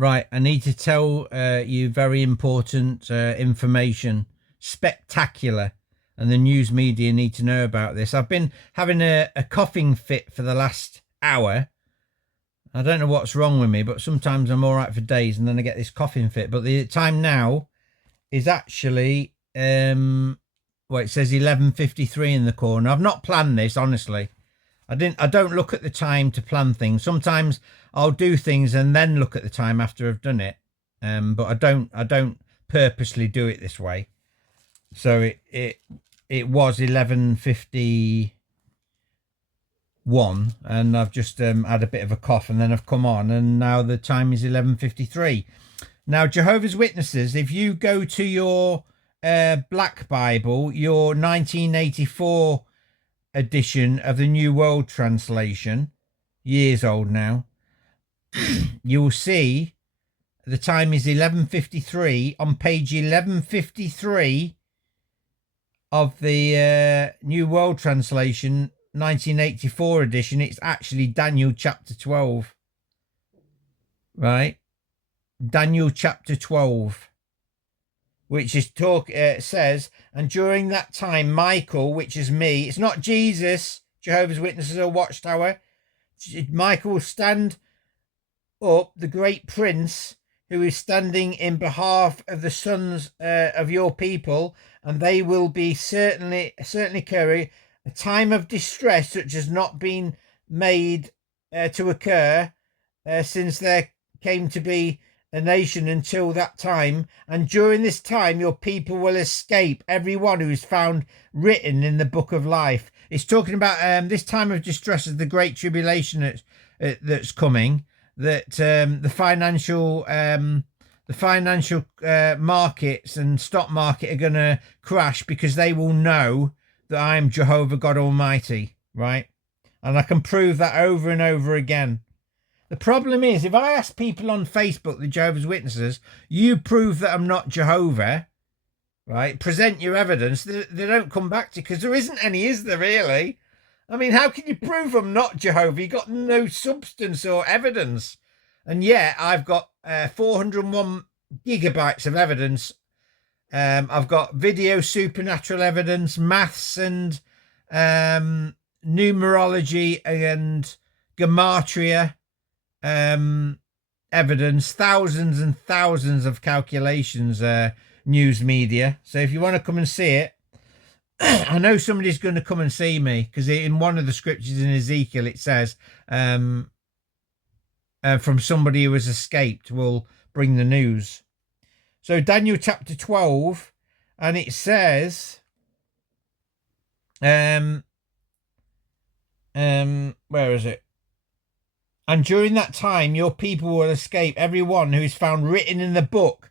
Right, I need to tell you very important information. Spectacular. And the news media need to know about this. I've been having a coughing fit for the last hour. I don't know what's wrong with me, but sometimes I'm all right for days and then I get this coughing fit. But the time now is actually, well, it says 11:53 in the corner. I've not planned this, honestly. I don't look at the time to plan things. Sometimes I'll do things and then look at the time after I've done it. But I don't purposely do it this way. So it was 11:51 and I've just had a bit of a cough and then I've come on and now the time is 11:53. Now, Jehovah's Witnesses, if you go to your Black Bible, your 1984 edition of the New World Translation, years old now, you will see the time is 11:53 on page 1153 of the New World Translation 1984 edition. It's actually Daniel chapter 12, right? Daniel chapter 12, which is says, and during that time Michael, which is me, it's not Jesus, Jehovah's Witnesses or Watchtower, Michael will stand up, the great prince who is standing in behalf of the sons of your people, and they will be certainly carry a time of distress such as not been made to occur since there came to be a nation until that time, and during this time your people will escape, everyone who is found written in the book of life. It's talking about this time of distress is the great tribulation that's coming, that the financial markets and stock market are going to crash because they will know that I am Jehovah God Almighty, right? And I can prove that over and over again. The problem is, if I ask people on Facebook, the Jehovah's Witnesses, you prove that I'm not Jehovah, right? Present your evidence. They don't come back to you because there isn't any, is there really? I mean, how can you prove I'm not Jehovah? You got no substance or evidence. And yet I've got 401 gigabytes of evidence. I've got video supernatural evidence, maths and numerology and Gematria evidence, thousands and thousands of calculations, news media. So if you want to come and see it, I know somebody's going to come and see me, because in one of the scriptures in Ezekiel it says from somebody who has escaped will bring the news. So Daniel chapter 12, and it says where is it? And during that time, your people will escape, everyone who is found written in the book.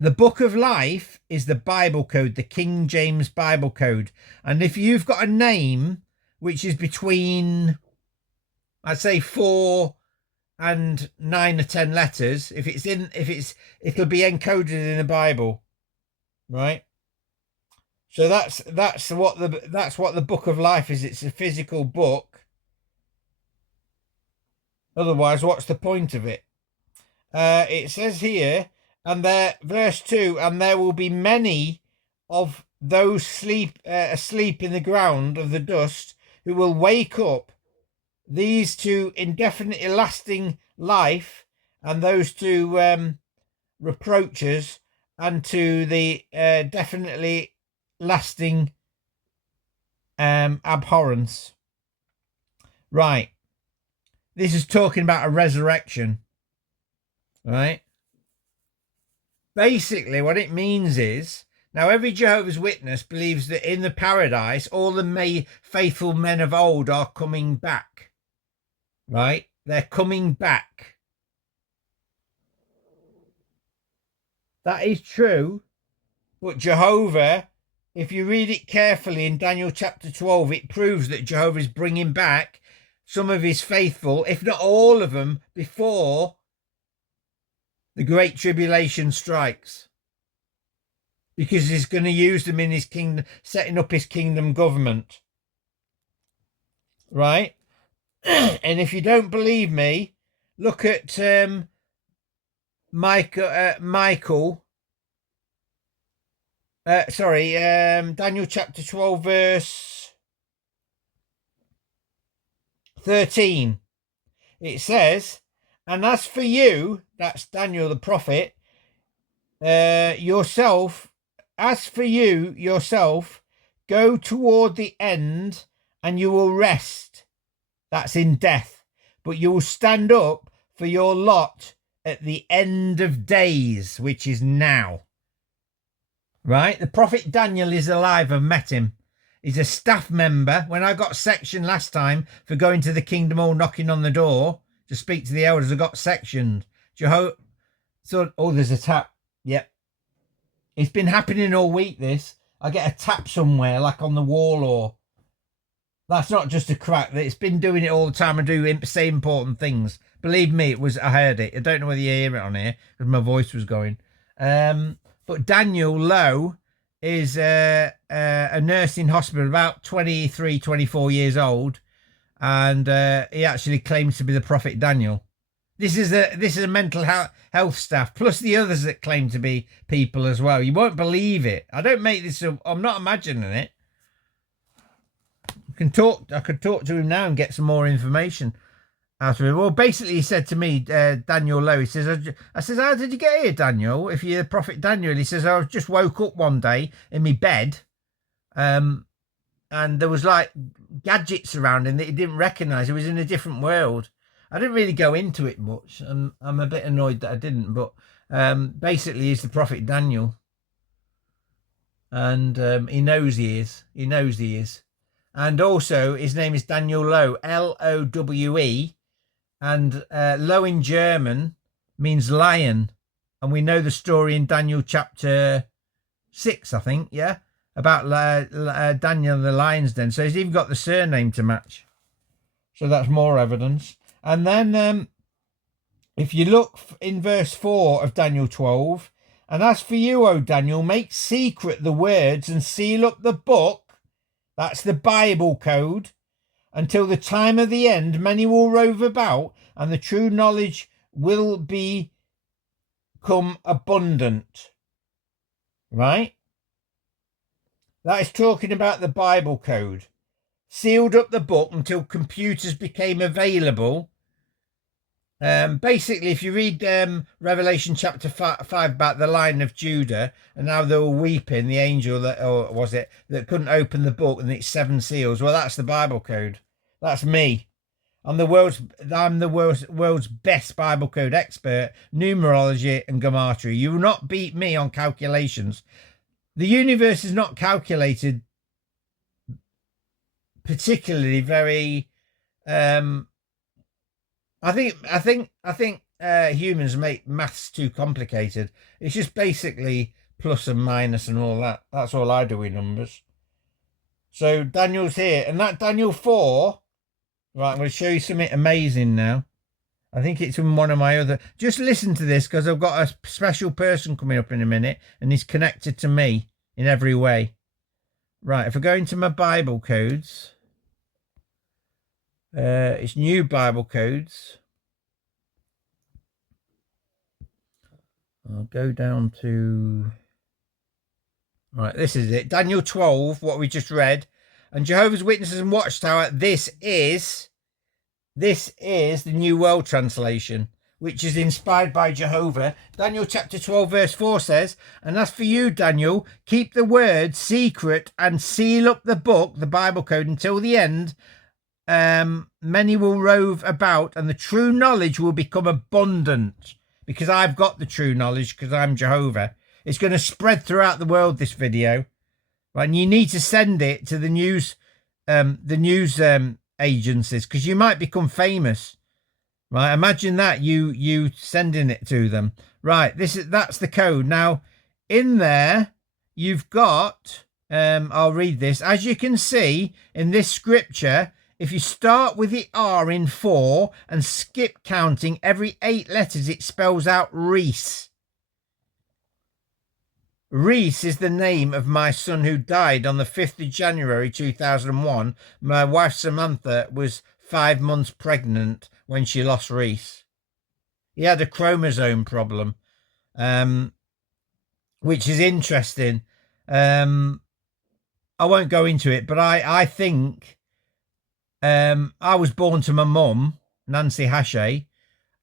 The book of life is the Bible code, the King James Bible code. And if you've got a name which is between, I'd say 4 and 9 or 10 letters, it'll be encoded in the Bible, right? So that's what the book of life is. It's a physical book. Otherwise, what's the point of it? It says here, and there, verse 2, and there will be many of those asleep in the ground of the dust who will wake up, these to indefinitely lasting life, and those to reproaches, and to the definitely lasting abhorrence. Right. This is talking about a resurrection, right? Basically, what it means is, now every Jehovah's Witness believes that in the paradise, all the faithful men of old are coming back, right? They're coming back. That is true, but Jehovah, if you read it carefully in Daniel chapter 12, it proves that Jehovah is bringing back some of his faithful, if not all of them, before the great tribulation strikes, because he's going to use them in his kingdom, setting up his kingdom government, right? And if you don't believe me, look at Daniel chapter 12 verse 13. It says, and as for you, that's Daniel the prophet, yourself, as for you yourself, go toward the end and you will rest. That's in death. But you will stand up for your lot at the end of days, which is now. Right? The prophet Daniel is alive. I've met him. He's a staff member. When I got sectioned last time for going to the Kingdom Hall, knocking on the door to speak to the elders, I got sectioned. So, there's a tap. Yep. It's been happening all week, this. I get a tap somewhere, like on the wall, or... That's not just a crack. It's been doing it all the time. I do say important things. Believe me, I heard it. I don't know whether you hear it on here, because my voice was going. But Daniel Lowe is a nurse in hospital, about 23, 24 years old. And he actually claims to be the prophet Daniel. This is a mental health staff, plus the others that claim to be people as well. You won't believe it. I don't make this up. I'm not imagining it. I could talk to him now and get some more information out of him. Well, basically, he said to me, Daniel Lowe, he says, I says, how did you get here, Daniel? If you're the prophet Daniel, he says, I just woke up one day in my bed, and there was like gadgets around him that he didn't recognise. He was in a different world. I didn't really go into it much, and I'm a bit annoyed that I didn't, but basically he's the prophet Daniel. And he knows he is. He knows he is. And also, his name is Daniel Lowe, Lowe, and Lowe in German means lion. And we know the story in Daniel chapter 6, I think, yeah, about Daniel the lion's den. So he's even got the surname to match. So that's more evidence. And then if you look in verse 4 of Daniel 12, and as for you, O Daniel, make secret the words and seal up the book. That's the Bible code. Until the time of the end, many will rove about, and the true knowledge will become abundant. Right? That is talking about the Bible code. Sealed up the book until computers became available. Basically, if you read Revelation chapter 5 about the Lion of Judah and how they were weeping, the angel that couldn't open the book and its 7 seals. Well, that's the Bible code. That's me. I'm the world's best Bible code expert, numerology and Gematria. You will not beat me on calculations. The universe is not calculated particularly very. I think humans make maths too complicated. It's just basically plus and minus and all that. That's all I do with numbers. So Daniel's here, and that Daniel 4. Right, I'm going to show you something amazing now. I think it's in one of my other. Just listen to this, because I've got a special person coming up in a minute, and he's connected to me in every way. Right, if I go into my Bible codes. It's new Bible codes. I'll go down to... Right, this is it. Daniel 12, what we just read. And Jehovah's Witnesses and Watchtower, this is the New World Translation, which is inspired by Jehovah. Daniel chapter 12, verse 4 says, and as for you, Daniel, keep the word secret and seal up the book, the Bible code, until the end. Many will rove about, and the true knowledge will become abundant, because I've got the true knowledge, because I'm Jehovah. It's going to spread throughout the world, this video, right? And you need to send it to the news agencies, because you might become famous, right? Imagine that, you sending it to them, right? That's the code. Now in there you've got I'll read this. As you can see in this scripture, if you start with the R in 4 and skip counting every 8 letters, it spells out Reese. Reese is the name of my son who died on the 5th of January 2001. My wife Samantha was 5 months pregnant when she lost Reese. He had a chromosome problem, which is interesting. I won't go into it, but I think I was born to my mum, Nancy Hashay,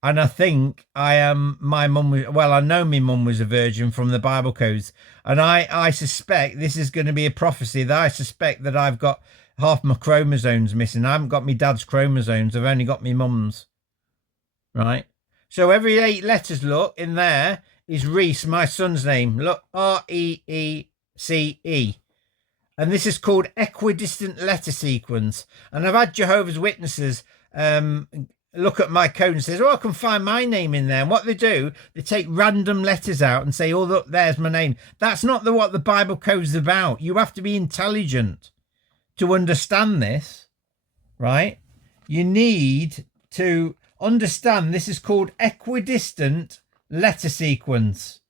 and I think my mum was, well, I know my mum was a virgin from the Bible codes, and I suspect this is going to be a prophecy that I suspect that I've got half my chromosomes missing. I haven't got my dad's chromosomes. I've only got my mum's. Right. So every 8 letters, look, in there is Reese, my son's name. Look, Reece. And this is called equidistant letter sequence. And I've had Jehovah's Witnesses look at my code and says, oh, I can find my name in there. And what they do, they take random letters out and say, oh, look, there's my name. That's not what the Bible code is about. You have to be intelligent to understand this, right? You need to understand this is called equidistant letter sequence.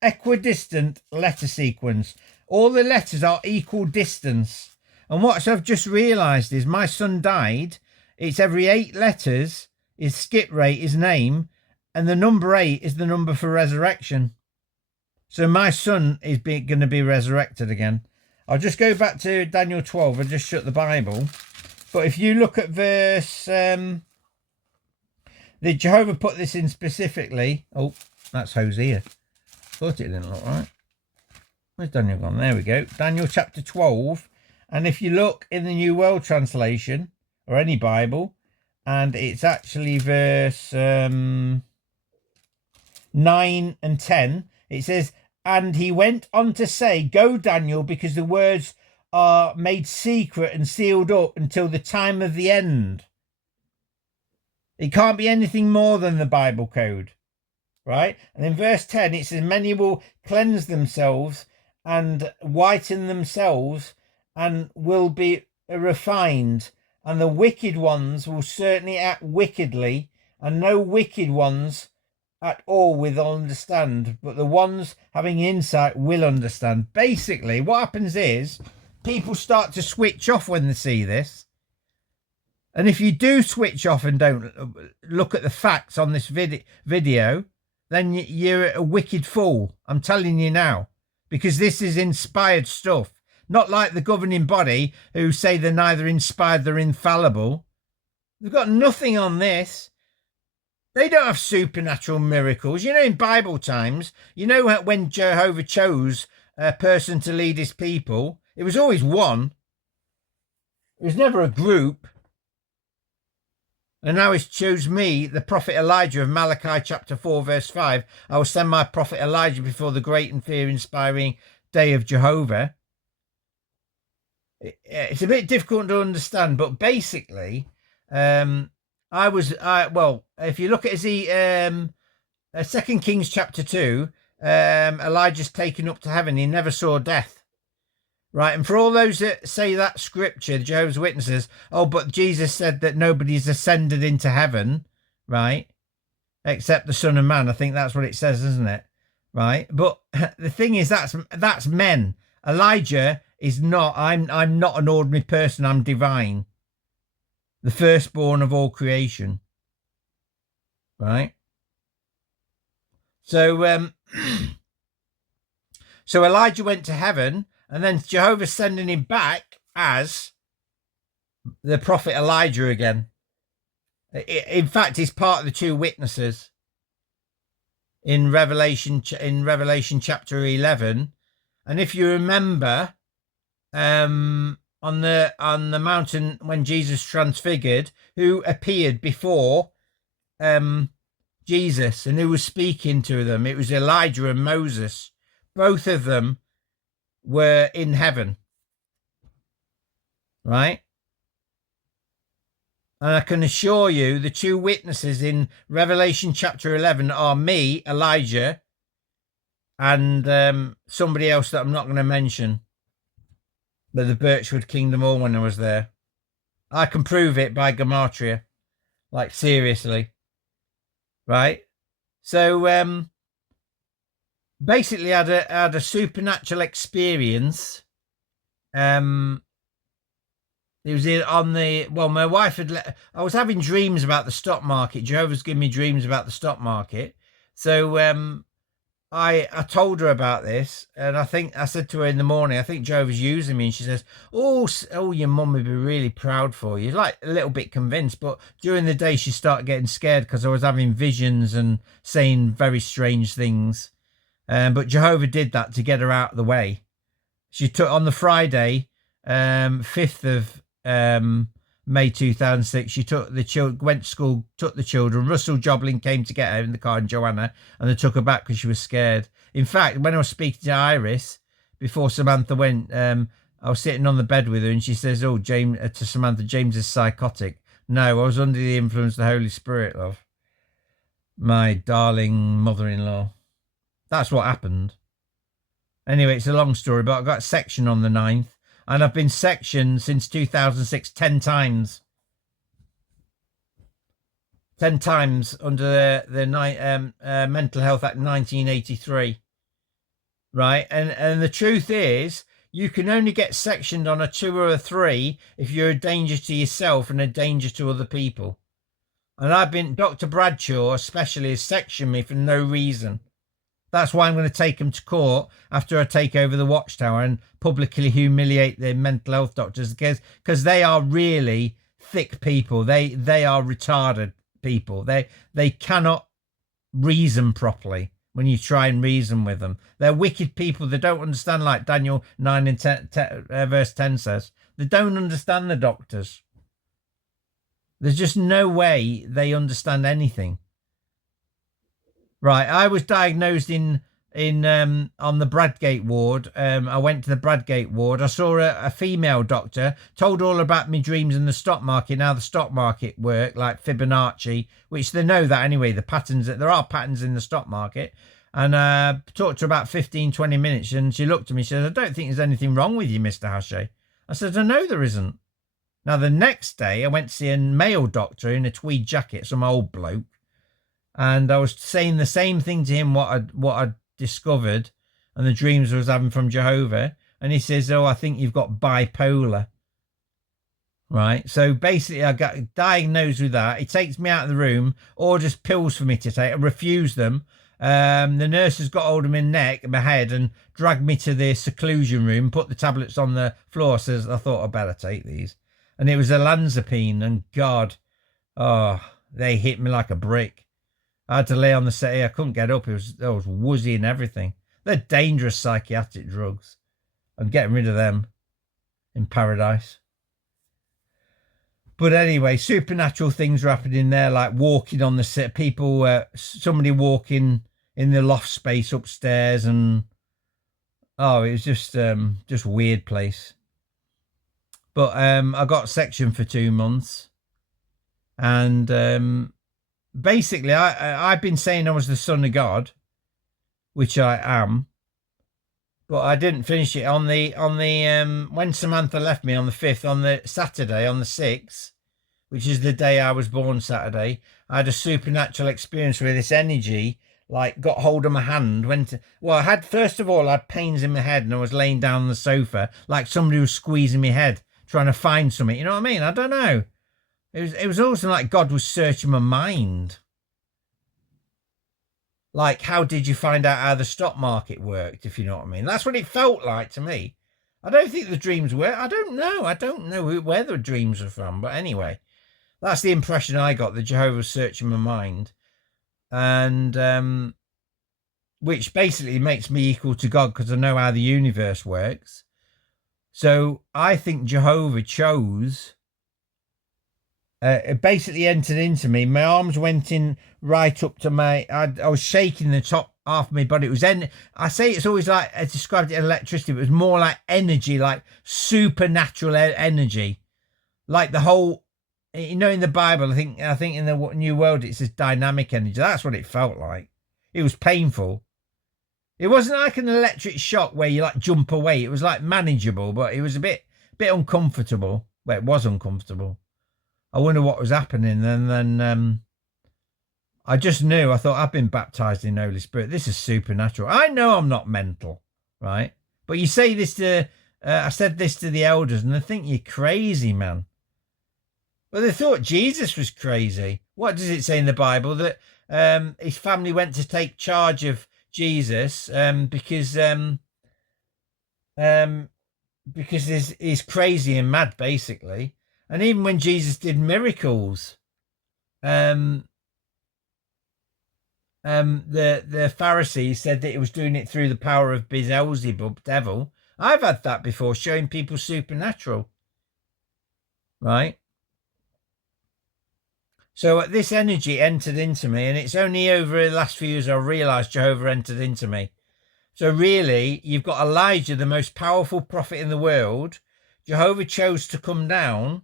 Equidistant letter sequence. All the letters are equal distance. And what I've just realised is my son died. It's every 8 letters, his skip rate, his name, and the number 8 is the number for resurrection. So my son is going to be resurrected again. I'll just go back to Daniel 12. I'll just shut the Bible. But if you look at verse... the Jehovah put this in specifically. Oh, that's Hosea. Thought it didn't look right. Where's Daniel gone? There we go. Daniel chapter 12. And if you look in the New World Translation, or any Bible, and it's actually verse 9 and 10, it says, and he went on to say, go, Daniel, because the words are made secret and sealed up until the time of the end. It can't be anything more than the Bible code, right? And in verse 10, it says, many will cleanse themselves and whiten themselves and will be refined, and the wicked ones will certainly act wickedly, and no wicked ones at all will understand, but the ones having insight will understand. Basically, what happens is people start to switch off when they see this. And if you do switch off and don't look at the facts on this video, then you're a wicked fool. I'm telling you now, because this is inspired stuff. Not like the governing body who say they're neither inspired, they're infallible. They've got nothing on this. They don't have supernatural miracles. You know, in Bible times, you know when Jehovah chose a person to lead his people, it was always one. It was never a group. And now he's chose me, the prophet Elijah of Malachi chapter 4, verse 5. I will send my prophet Elijah before the great and fear-inspiring day of Jehovah. It's a bit difficult to understand, but basically, well, if you look at 2 Kings chapter 2, Elijah's taken up to heaven. He never saw death. Right, and for all those that say that scripture, the Jehovah's Witnesses, oh, but Jesus said that nobody's ascended into heaven, right, except the Son of Man. I think that's what it says, isn't it? Right, but the thing is, that's men. Elijah is not. I'm not an ordinary person. I'm divine, the firstborn of all creation. Right. So, so Elijah went to heaven. And then Jehovah's sending him back as the prophet Elijah again. In fact, he's part of the 2 witnesses in Revelation chapter 11. And if you remember, on the mountain when Jesus transfigured, who appeared before Jesus and who was speaking to them? It was Elijah and Moses. Both of them were in heaven, right? And I can assure you the 2 witnesses in Revelation chapter 11 are me, Elijah, and somebody else that I'm not going to mention, but the Birchwood Kingdom Hall when I was there. I can prove it by Gematria, like seriously, right? So basically had a supernatural experience. It was on the, well, my wife I was having dreams about the stock market. Jehovah's given me dreams about the stock market. So I told her about this, and I think I said to her in the morning, I think Jehovah's using me, and she says, "Oh, your mum would be really proud for you." Like a little bit convinced, but during the day she started getting scared because I was having visions and saying very strange things. But Jehovah did that to get her out of the way. She took on the Friday, 5th of May 2006. She took the children, went to school, took the children. Russell Joblin came to get her in the car, and Joanna, and they took her back because she was scared. In fact, when I was speaking to Iris before Samantha went, I was sitting on the bed with her, and she says, "Oh, James," to Samantha, "James is psychotic." No, I was under the influence of the Holy Spirit, love. My darling mother-in-law. That's what happened. Anyway, it's a long story, but I got section on the 9th, and I've been sectioned since 2006 10 times. 10 times under the Mental Health Act 1983. Right? And the truth is, you can only get sectioned on a 2 or a 3 if you're a danger to yourself and a danger to other people. And Dr. Bradshaw especially has sectioned me for no reason. That's why I'm going to take them to court after I take over the Watchtower and publicly humiliate the mental health doctors, because they are really thick people. They are retarded people. They cannot reason properly when you try and reason with them. They're wicked people. They don't understand, like Daniel 9 and 10, verse 10 says. They don't understand the doctors. There's just no way they understand anything. Right, I was diagnosed on the Bradgate ward. I went to the Bradgate ward. I saw a female doctor, told all about my dreams in the stock market, how the stock market worked, like Fibonacci, which they know that anyway, the patterns, there are patterns in the stock market. And talked to her about 15, 20 minutes, and she looked at me, she said, "I don't think there's anything wrong with you, Mr. Hache." I said, "I know there isn't." Now, the next day, I went to see a male doctor in a tweed jacket, some old bloke. And I was saying the same thing to him, what I'd discovered and the dreams I was having from Jehovah. And he says, "Oh, I think you've got bipolar." Right. So basically I got diagnosed with that. He takes me out of the room, orders pills for me to take. I refuse them. The nurses got hold of my neck and my head and dragged me to the seclusion room, put the tablets on the floor. Says, "I thought I'd better take these." And it was olanzapine, and God, they hit me like a brick. I had to lay on the settee. I couldn't get up. I was woozy and everything. They're dangerous psychiatric drugs. I'm getting rid of them in paradise. But anyway, supernatural things are happening there, like walking on the set. People, somebody walking in the loft space upstairs, and it was just weird place. But I got sectioned for 2 months, and basically, I've been saying I was the son of God, which I am, but I didn't finish it on the when Samantha left me on the 5th, on the Saturday, on the 6th, which is the day I was born, Saturday. I had a supernatural experience where this energy like got hold of my hand. I had, first of all, I had pains in my head, and I was laying down on the sofa like somebody was squeezing my head, trying to find something. You know what I mean? I don't know. It was also like God was searching my mind. Like, how did you find out how the stock market worked, if you know what I mean? That's what it felt like to me. I don't think the dreams were. I don't know. I don't know where the dreams are from. But anyway, that's the impression I got, that Jehovah was searching my mind. And which basically makes me equal to God, because I know how the universe works. So I think Jehovah chose... it basically entered into me. My arms went in right up to I was shaking the top half of my body. It was I say it's always like, I described it as electricity, but it was more like energy, like supernatural energy. Like the whole, in the Bible, I think in the New World it says dynamic energy. That's what it felt like. It was painful. It wasn't like an electric shock where you like jump away. It was like manageable, but it was a bit uncomfortable. Well, it was uncomfortable. I wonder what was happening. And then I just knew. I thought, I've been baptized in the Holy Spirit. This is supernatural. I know I'm not mental, right? But you say this to, I said this to the elders, and they think you're crazy, man. But they thought Jesus was crazy. What does it say in the Bible? That his family went to take charge of Jesus because he's crazy and mad, basically. And even when Jesus did miracles, the Pharisees said that he was doing it through the power of Beelzebub, devil. I've had that before, showing people supernatural, right? So this energy entered into me, and it's only over the last few years I realised Jehovah entered into me. So really, you've got Elijah, the most powerful prophet in the world. Jehovah chose to come down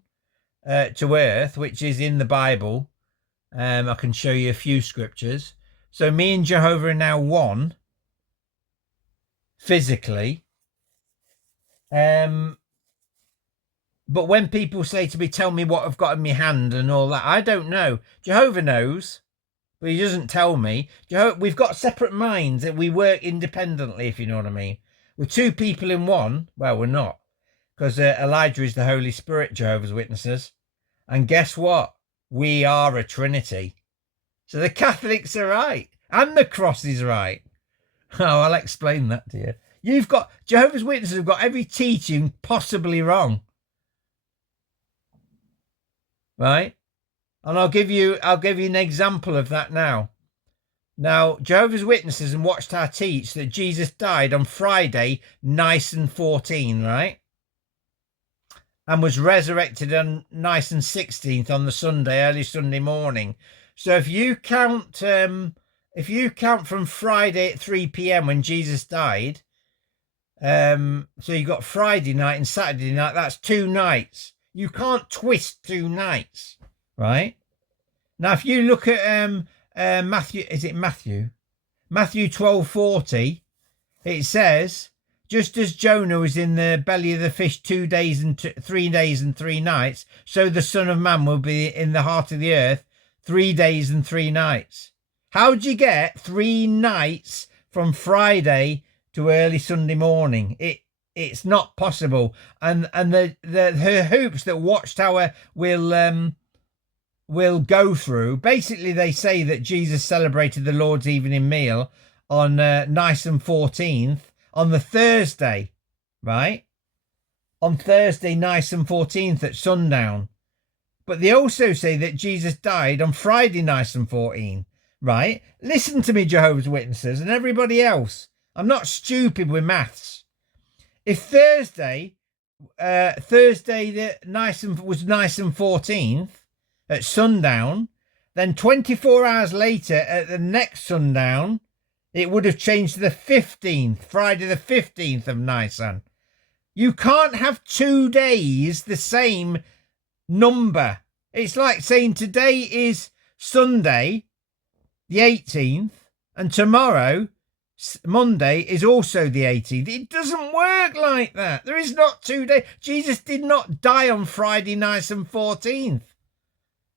to earth, which is in the Bible. I can show you a few scriptures. So me and Jehovah are now one, physically. But when people say to me, tell me what I've got in my hand and all that, I don't know. Jehovah knows, but he doesn't tell me. We've got separate minds that we work independently, if you know what I mean. We're two people in one. Well, we're not, because Elijah is the Holy Spirit, Jehovah's Witnesses. And guess what? We are a Trinity. So the Catholics are right. And the cross is right. Oh, I'll explain that to you. You've got, Jehovah's Witnesses have got every teaching possibly wrong. Right? And I'll give you an example of that now. Now, Jehovah's Witnesses and Watchtower teach that Jesus died on Friday, Nisan 14, right? And was resurrected on Nisan 16th on the Sunday, early Sunday morning. So if you count from Friday at 3 p.m. when Jesus died, so you got Friday night and Saturday night, that's 2 nights. You can't twist 2 nights, right? Now, if you look at Matthew, is it Matthew? Matthew 12:40, it says, just as Jonah was in the belly of the fish 2 days and 3 days and 3 nights, so the Son of Man will be in the heart of the earth 3 days and 3 nights. How'd you get 3 nights from Friday to early Sunday morning? It's not possible. And her hoops that Watchtower will go through. Basically, they say that Jesus celebrated the Lord's evening meal on Nisan 14th on the Thursday, right? On Thursday, Nisan 14th at sundown. But they also say that Jesus died on Friday, Nisan 14, right? Listen to me, Jehovah's Witnesses and everybody else. I'm not stupid with maths. If Thursday the Nisan was Nisan 14th at sundown, then 24 hours later at the next sundown, it would have changed to the 15th, Friday the 15th of Nisan. You can't have 2 days the same number. It's like saying today is Sunday, the 18th, and tomorrow, Monday, is also the 18th. It doesn't work like that. There is not 2 days. Jesus did not die on Friday, Nisan 14th.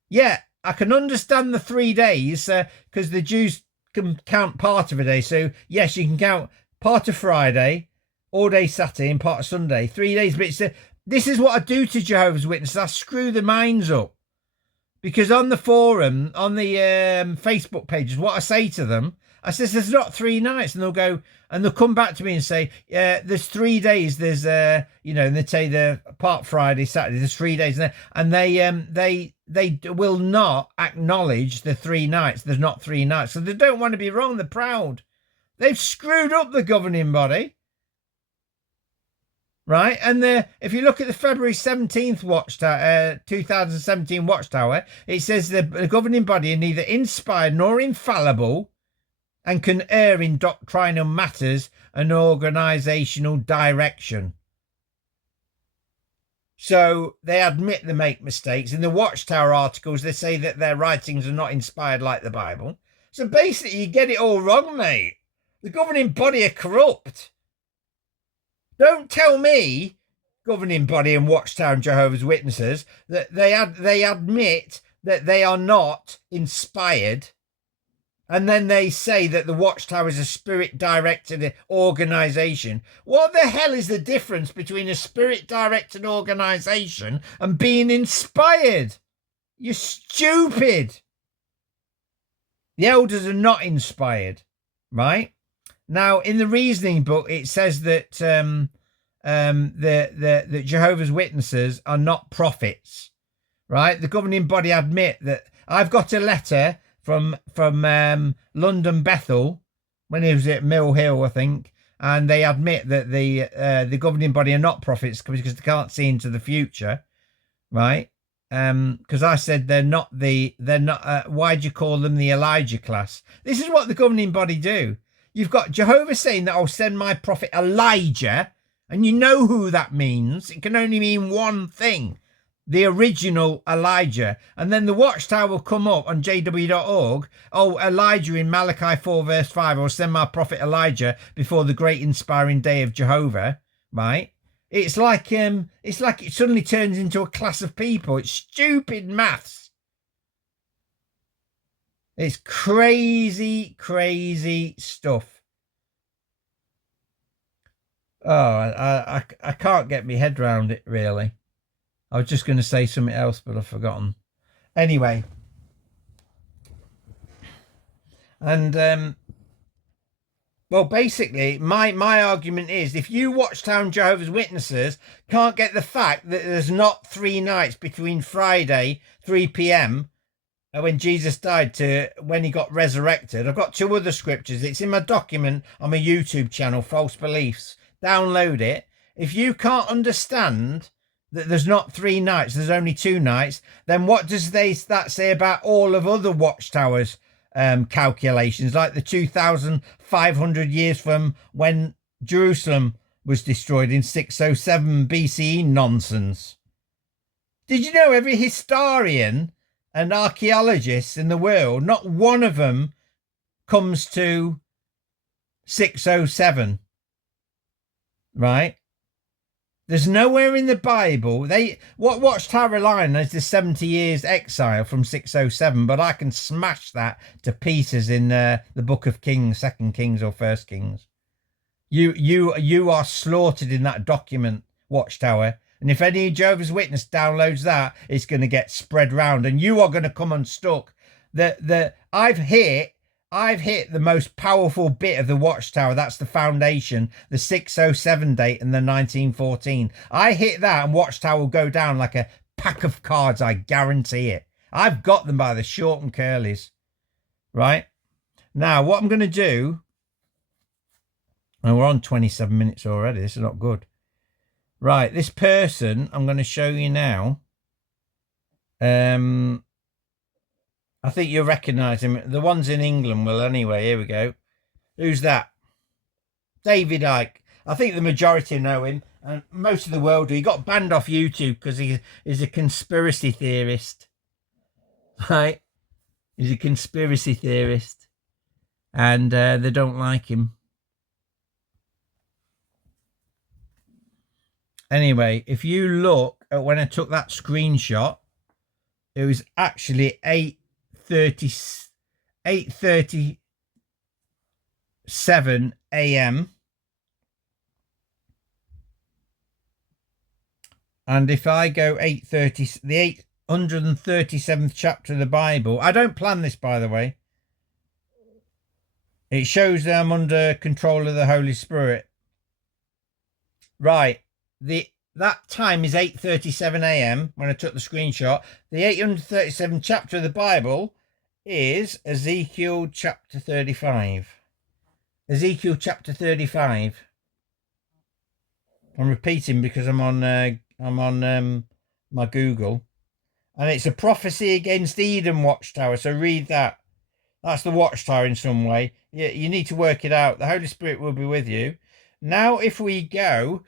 Yeah, I can understand the 3 days because the Jews can count part of a day. So, yes, you can count part of Friday, all day Saturday, and part of Sunday. 3 days. But this is what I do to Jehovah's Witnesses. I screw their minds up. Because on the forum, on the Facebook pages, what I say to them, I says, there's not 3 nights. And they'll go, and they'll come back to me and say, yeah, there's 3 days. There's, and they say the part Friday, Saturday, there's 3 days. And they will not acknowledge the 3 nights. There's not 3 nights. So they don't want to be wrong. They're proud. They've screwed up the governing body. Right? And if you look at the February 17th Watchtower, 2017 Watchtower, it says the governing body are neither inspired nor infallible and can err in doctrinal matters and organisational direction. So they admit they make mistakes. In the Watchtower articles, they say that their writings are not inspired like the Bible. So basically, you get it all wrong, mate. The governing body are corrupt. Don't tell me, governing body and Watchtower and Jehovah's Witnesses, that they admit that they are not inspired, and then they say that the Watchtower is a spirit-directed organisation. What the hell is the difference between a spirit-directed organisation and being inspired? You're stupid. The elders are not inspired, right? Now, in the reasoning book, it says that that Jehovah's Witnesses are not prophets, right? The governing body admit that. I've got a letter from London Bethel when he was at Mill Hill, I think, and they admit that the governing body are not prophets because they can't see into the future, right? Because I said they're not. Why do you call them the Elijah class? This is what the governing body do. You've got Jehovah saying that I'll send my prophet Elijah, and you know who that means. It can only mean one thing: the original Elijah. And then the Watchtower will come up on jw.org. Oh, Elijah in Malachi 4 verse 5. I'll send my prophet Elijah before the great inspiring day of Jehovah, right? It's like it suddenly turns into a class of people. It's stupid maths. It's crazy, crazy stuff. Oh, I can't get my head around it, really. I was just going to say something else, but I've forgotten. Anyway. And, well, basically, my argument is if you Watchtower Jehovah's Witnesses can't get the fact that there's not 3 nights between Friday, 3 p.m., when Jesus died to when he got resurrected. I've got 2 other scriptures. It's in my document on my YouTube channel, False Beliefs. Download it. If you can't understand that there's not 3 nights, there's only 2 nights, then what does that say about all of other Watchtowers calculations, like the 2,500 years from when Jerusalem was destroyed in 607 BCE nonsense? Did you know every historian and archaeologist in the world, not one of them comes to 607, right? There's nowhere in the Bible. What Watchtower rely on is the 70 years exile from 607, but I can smash that to pieces in the Book of Kings, 2nd Kings or 1st Kings. You are slaughtered in that document, Watchtower. And if any Jehovah's Witness downloads that, it's going to get spread round, and you are going to come unstuck. I've hit the most powerful bit of the Watchtower. That's the foundation, the 607 date and the 1914. I hit that and Watchtower will go down like a pack of cards. I guarantee it. I've got them by the short and curlies. Right? Now, what I'm going to do, and we're on 27 minutes already. This is not good. Right, this person I'm going to show you now. I think you'll recognise him. The ones in England will anyway. Here we go. Who's that? David Icke. I think the majority know him, and most of the world do. He got banned off YouTube because he is a conspiracy theorist. Right? He's a conspiracy theorist, and they don't like him. Anyway, if you look at when I took that screenshot, it was actually 8:37 a.m. And if I go 8:30, the 837th chapter of the Bible, I don't plan this, by the way. It shows that I'm under control of the Holy Spirit. Right. That time is 8:37 a.m. when I took the screenshot. The 837th chapter of the Bible is Ezekiel chapter 35. Ezekiel chapter 35. I'm repeating because I'm on my Google, and it's a prophecy against Edom, Watchtower. So read that. That's the Watchtower in some way. You need to work it out. The Holy Spirit will be with you. Now, if we go.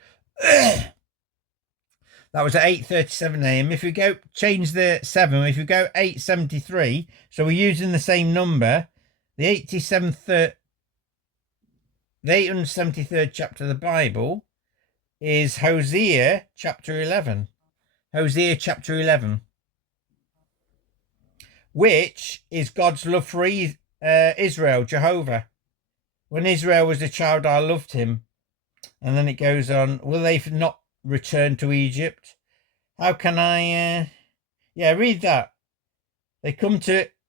That was at 8:37 a.m. If we go change the 7, if we go 8:73, so we're using the same number. The 873rd chapter of the Bible is Hosea chapter 11. Hosea chapter 11, which is God's love for Israel, Jehovah. When Israel was a child, I loved him. And then it goes on, will they not return to Egypt? How can I read that. They come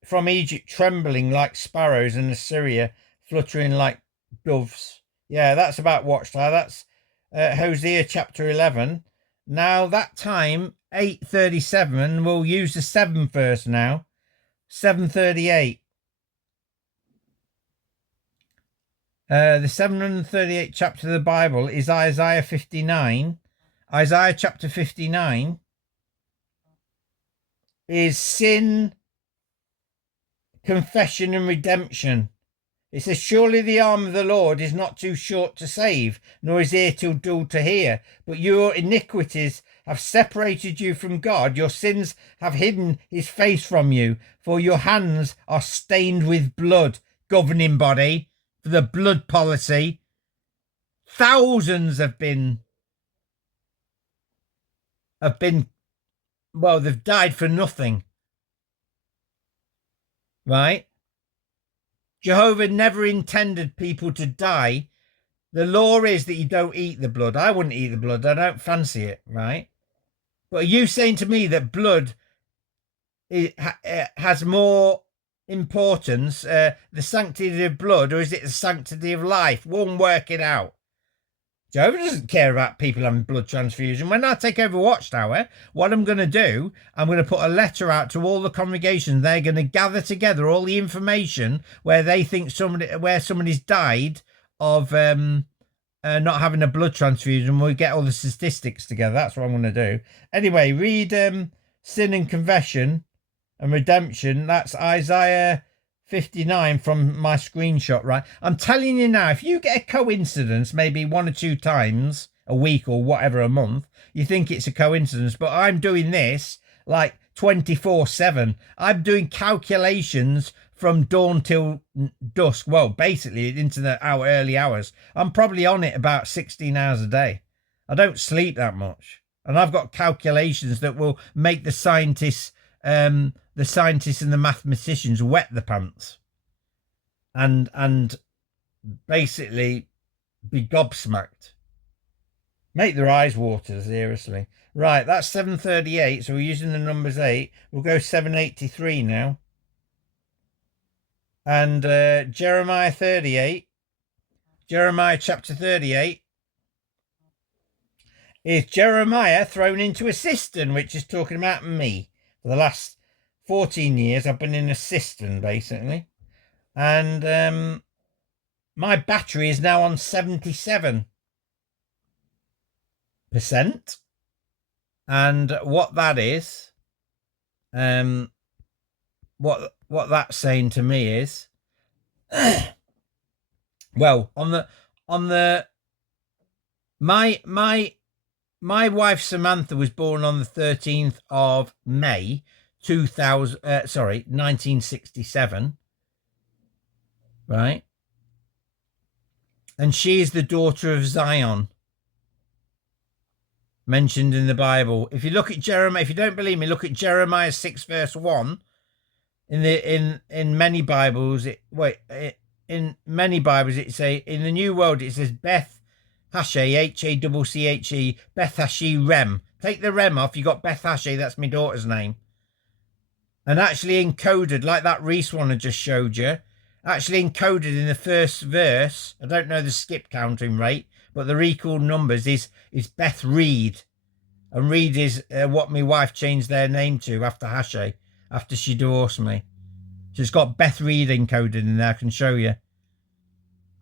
from Egypt trembling like sparrows, and Assyria fluttering like doves. Yeah, that's about Watchtower. That's Hosea chapter 11. Now that time, 8:37. We'll use the 7 first now. 7:38. The 738th chapter of the Bible is Isaiah 59. Isaiah chapter 59 is sin, confession, and redemption. It says, surely the arm of the Lord is not too short to save, nor his ear too dull to hear. But your iniquities have separated you from God. Your sins have hidden his face from you, for your hands are stained with blood. Governing body for the blood policy. Thousands have been, well, they've died for nothing. Right? Jehovah never intended people to die. The law is that you don't eat the blood. I wouldn't eat the blood. I don't fancy it, right? But are you saying to me that blood has more importance, the sanctity of blood, or is it the sanctity of life? One work it out. Jehovah doesn't care about people having blood transfusion. When I take over Watchtower, what I'm going to do, I'm going to put a letter out to all the congregations. They're going to gather together all the information where they think somebody's died of not having a blood transfusion. We'll get all the statistics together. That's what I'm going to do. Anyway, read Sin and Confession and Redemption. That's Isaiah 59 from my screenshot, right? I'm telling you now, if you get a coincidence, maybe 1 or 2 times a week or whatever, a month, you think it's a coincidence, but I'm doing this like 24/7. I'm doing calculations from dawn till dusk. Well, basically into the early hours. I'm probably on it about 16 hours a day. I don't sleep that much. And I've got calculations that will make the scientists and the mathematicians wet the pants and basically be gobsmacked, make their eyes water, seriously. Right, that's 738, so we're using the numbers 8. We'll go 783 now. And Jeremiah 38, Jeremiah chapter 38 is Jeremiah thrown into a cistern, which is talking about me. For the last 14 years, I've been in a cistern, basically. And my battery is now on 77%. And what that is, what that's saying to me is, well, my wife Samantha was born on the 13th of May 1967, right? And she is the daughter of Zion, mentioned in the Bible. If you look at Jeremiah, if you don't believe me, look at Jeremiah 6 verse 1. In many Bibles, in many Bibles it say, in the New World it says Beth Hashe, Hacche, Beth Hashe Rem. Take the Rem off, you got Beth Hashe, that's my daughter's name. And actually encoded, like that Reese one I just showed you, actually encoded in the first verse, I don't know the skip counting rate, but the recall numbers is Beth Reed. And Reed is what my wife changed their name to after Hashe, after she divorced me. So it's got Beth Reed encoded in there, I can show you,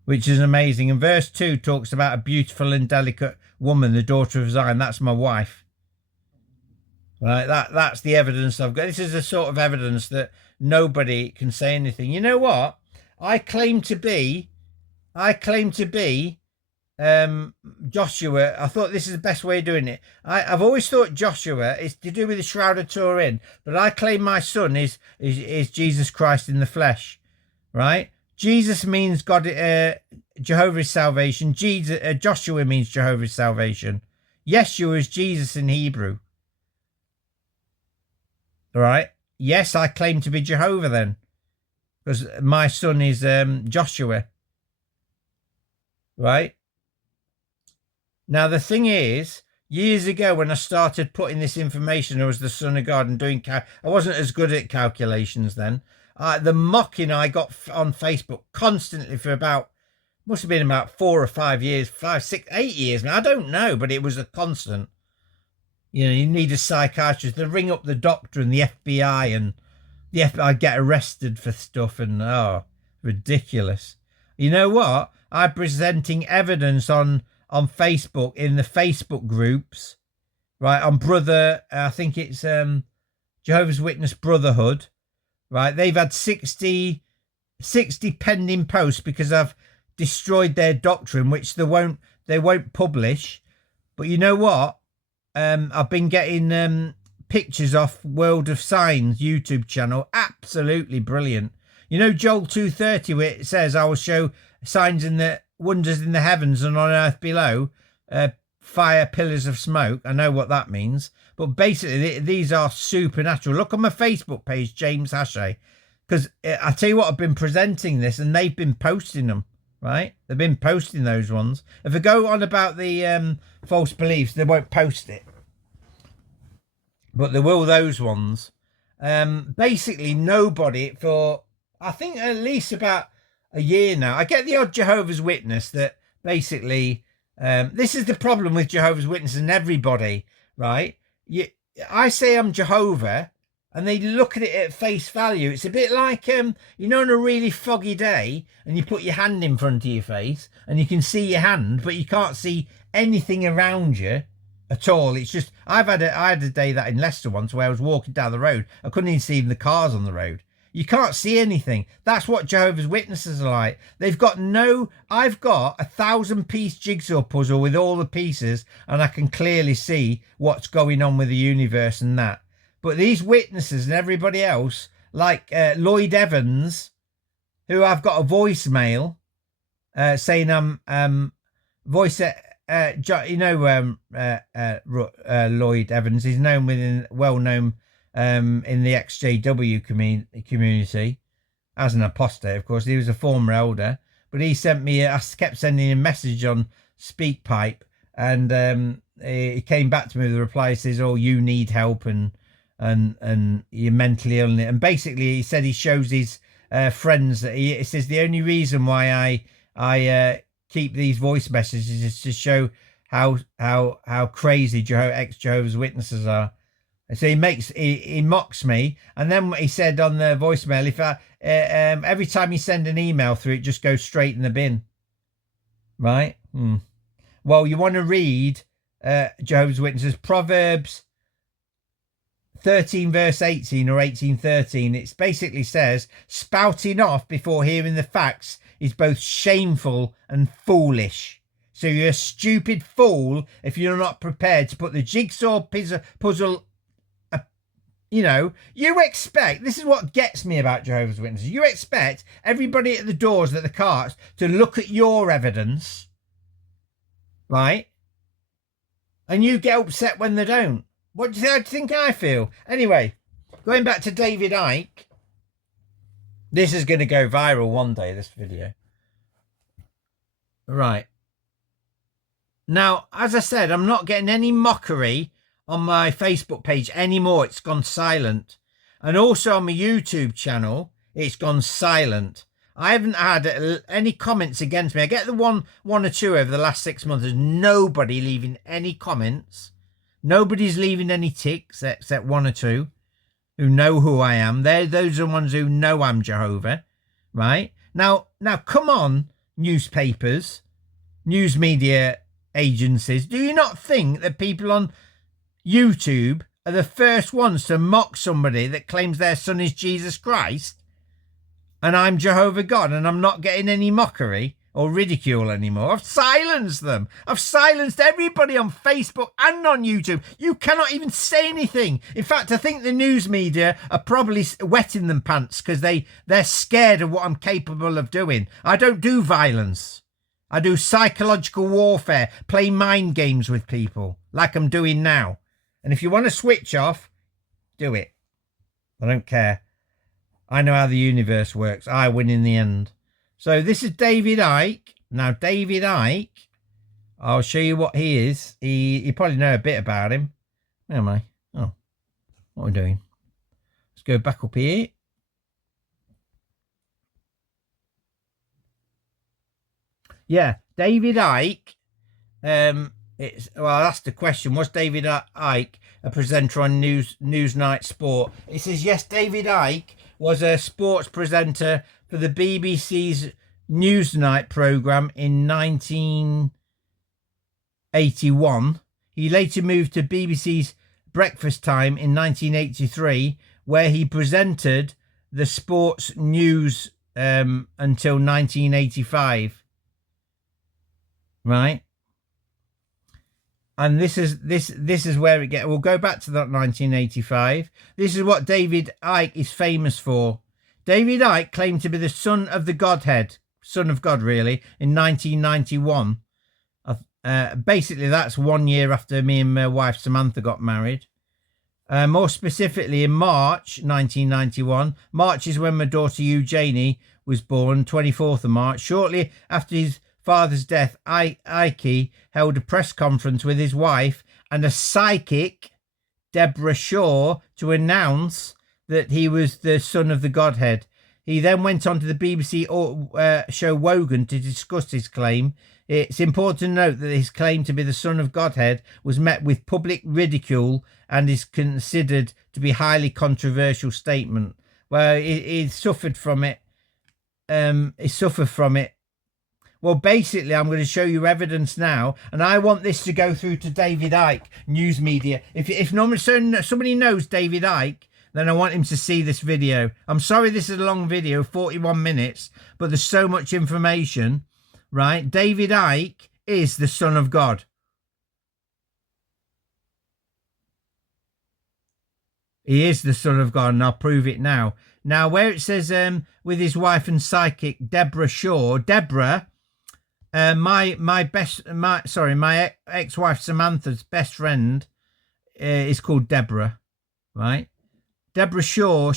which is amazing. And verse 2 talks about a beautiful and delicate woman, the daughter of Zion. That's my wife. Right, that's the evidence I've got. This is the sort of evidence that nobody can say anything. You know what? I claim to be Joshua. I thought this is the best way of doing it. I've always thought Joshua is to do with the Shroud of Turin, but I claim my son is Jesus Christ in the flesh, right? Jesus means God, Jehovah's salvation. Joshua means Jehovah's salvation. Yeshua is Jesus in Hebrew. All right. Yes, I claim to be Jehovah then, because my son is Joshua. Right. Now, the thing is, years ago when I started putting this information, I was the son of God and doing, I wasn't as good at calculations then. The mocking I got on Facebook constantly for about Must have been about 4 or 5 years, 5, 6, 8 years. I don't know, but it was a constant. You know, you need a psychiatrist to ring up the doctor and the FBI, and the FBI get arrested for stuff, and ridiculous. You know what? I'm presenting evidence on Facebook in the Facebook groups, right? On Brother, I think it's Jehovah's Witness Brotherhood, right? They've had 60 pending posts because I've destroyed their doctrine, which they won't publish. But you know what? I've been getting pictures off World of Signs YouTube channel. Absolutely brilliant. You know Joel 2:30, where it says, I will show signs in the wonders in the heavens and on earth below, fire, pillars of smoke. I know what that means. But basically, these are supernatural. Look on my Facebook page, James Hashay, because I tell you what, I've been presenting this and they've been posting them, right? They've been posting those ones. If I go on about the false beliefs, they won't post it. But there will those ones. Basically, nobody for, I think, at least about a year now. I get the odd Jehovah's Witness that basically, this is the problem with Jehovah's Witnesses and everybody, right? I say I'm Jehovah, and they look at it at face value. It's a bit like, you know, on a really foggy day, and you put your hand in front of your face, and you can see your hand, but you can't see anything around you at all. It's just, I had a day that in Leicester once where I was walking down the road. I couldn't even see even the cars on the road. You can't see anything. That's what Jehovah's Witnesses are like. I've got a 1,000-piece jigsaw puzzle with all the pieces, and I can clearly see what's going on with the universe and that. But these witnesses and everybody else, like Lloyd Evans, who I've got a voicemail saying I'm Lloyd Evans. He's well known in the XJW community as an apostate, of course. He was a former elder, but he sent me, I kept sending him a message on SpeakPipe, and he came back to me with a reply. He says, oh, you need help, and you're mentally ill. And basically he said he shows his friends that he says the only reason why I keep these voice messages is to show how crazy ex-Jehovah's Witnesses are. So he mocks me, and then he said on the voicemail, if I every time you send an email through, it just goes straight in the bin, right? Well, you want to read Jehovah's Witnesses Proverbs 13 verse 18 or 18:13. It basically says spouting off before hearing the facts is both shameful and foolish. So you're a stupid fool if you're not prepared to put the jigsaw puzzle. You know, you expect, this is what gets me about Jehovah's Witnesses, you expect everybody at the doors, at the carts, to look at your evidence, right? And you get upset when they don't. What do you think I feel? Anyway, going back to David Icke, this is going to go viral one day, this video. Right. Now, as I said, I'm not getting any mockery on my Facebook page anymore. It's gone silent. And also on my YouTube channel, it's gone silent. I haven't had any comments against me. I get the one or two over the last 6 months. There's nobody leaving any comments. Nobody's leaving any ticks except one or two who know who I am. Those are the ones who know I'm Jehovah, right? Now, come on, newspapers, news media agencies. Do you not think that people on YouTube are the first ones to mock somebody that claims their son is Jesus Christ, and I'm Jehovah God, and I'm not getting any mockery or ridicule anymore? I've silenced them. I've silenced everybody on Facebook and on YouTube. You cannot even say anything. In fact, I think the news media are probably wetting them pants because they're scared of what I'm capable of doing. I don't do violence. I do psychological warfare, play mind games with people like I'm doing now. And if you want to switch off, do it. I don't care. I know how the universe works. I win in the end. So this is David Icke. Now, David Icke, I'll show you what he is. You probably know a bit about him. Where am I? Oh, what are we doing? Let's go back up here. Yeah, David Icke. I'll ask the question: was David Icke a presenter on Newsnight Sport? It says yes. David Icke was a sports presenter for the BBC's Newsnight programme in 1981. He later moved to BBC's Breakfast Time in 1983, where he presented the sports news until 1985. Right. And this is where it gets. We'll go back to that 1985. This is what David Icke is famous for. David Icke claimed to be the son of the Godhead, son of God, really, in 1991. Basically, that's 1 year after me and my wife Samantha got married. More specifically, in March 1991. March is when my daughter Eugenie was born, 24th of March. Shortly after his father's death, Icke held a press conference with his wife and a psychic, Deborah Shaw, to announce that he was the son of the Godhead. He then went on to the BBC show Wogan to discuss his claim. It's important to note that his claim to be the son of Godhead was met with public ridicule and is considered to be a highly controversial statement. Well, he suffered from it. He suffered from it. Well, basically, I'm going to show you evidence now, and I want this to go through to David Icke, news media. If somebody knows David Icke, then I want him to see this video. I'm sorry this is a long video, 41 minutes, but there's so much information, right? David Icke is the Son of God. He is the Son of God, and I'll prove it now. Now, where it says with his wife and psychic, Deborah Shaw, Deborah... my ex-wife Samantha's best friend is called Deborah, right? Deborah Shaw,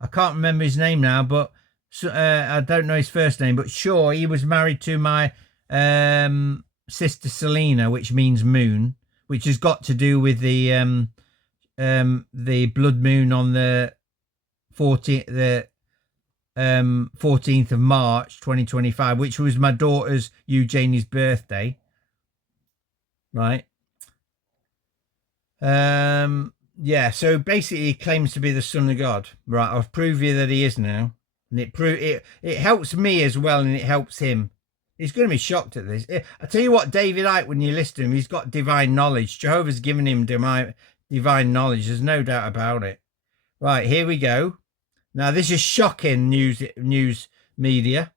I can't remember his name now, but I don't know his first name, but Shaw, he was married to my sister Selena, which means moon, which has got to do with the blood moon on the 14th of March 2025, which was my daughter's Eugenie's birthday, right? Yeah, so basically he claims to be the Son of God, right? I've proved you that he is now, and it helps me as well, and it helps him. He's going to be shocked at this. I tell you what, David Icke, when you listen to him, he's got divine knowledge. Jehovah's given him divine knowledge. There's no doubt about it. Right, here we go. Now, this is shocking news media.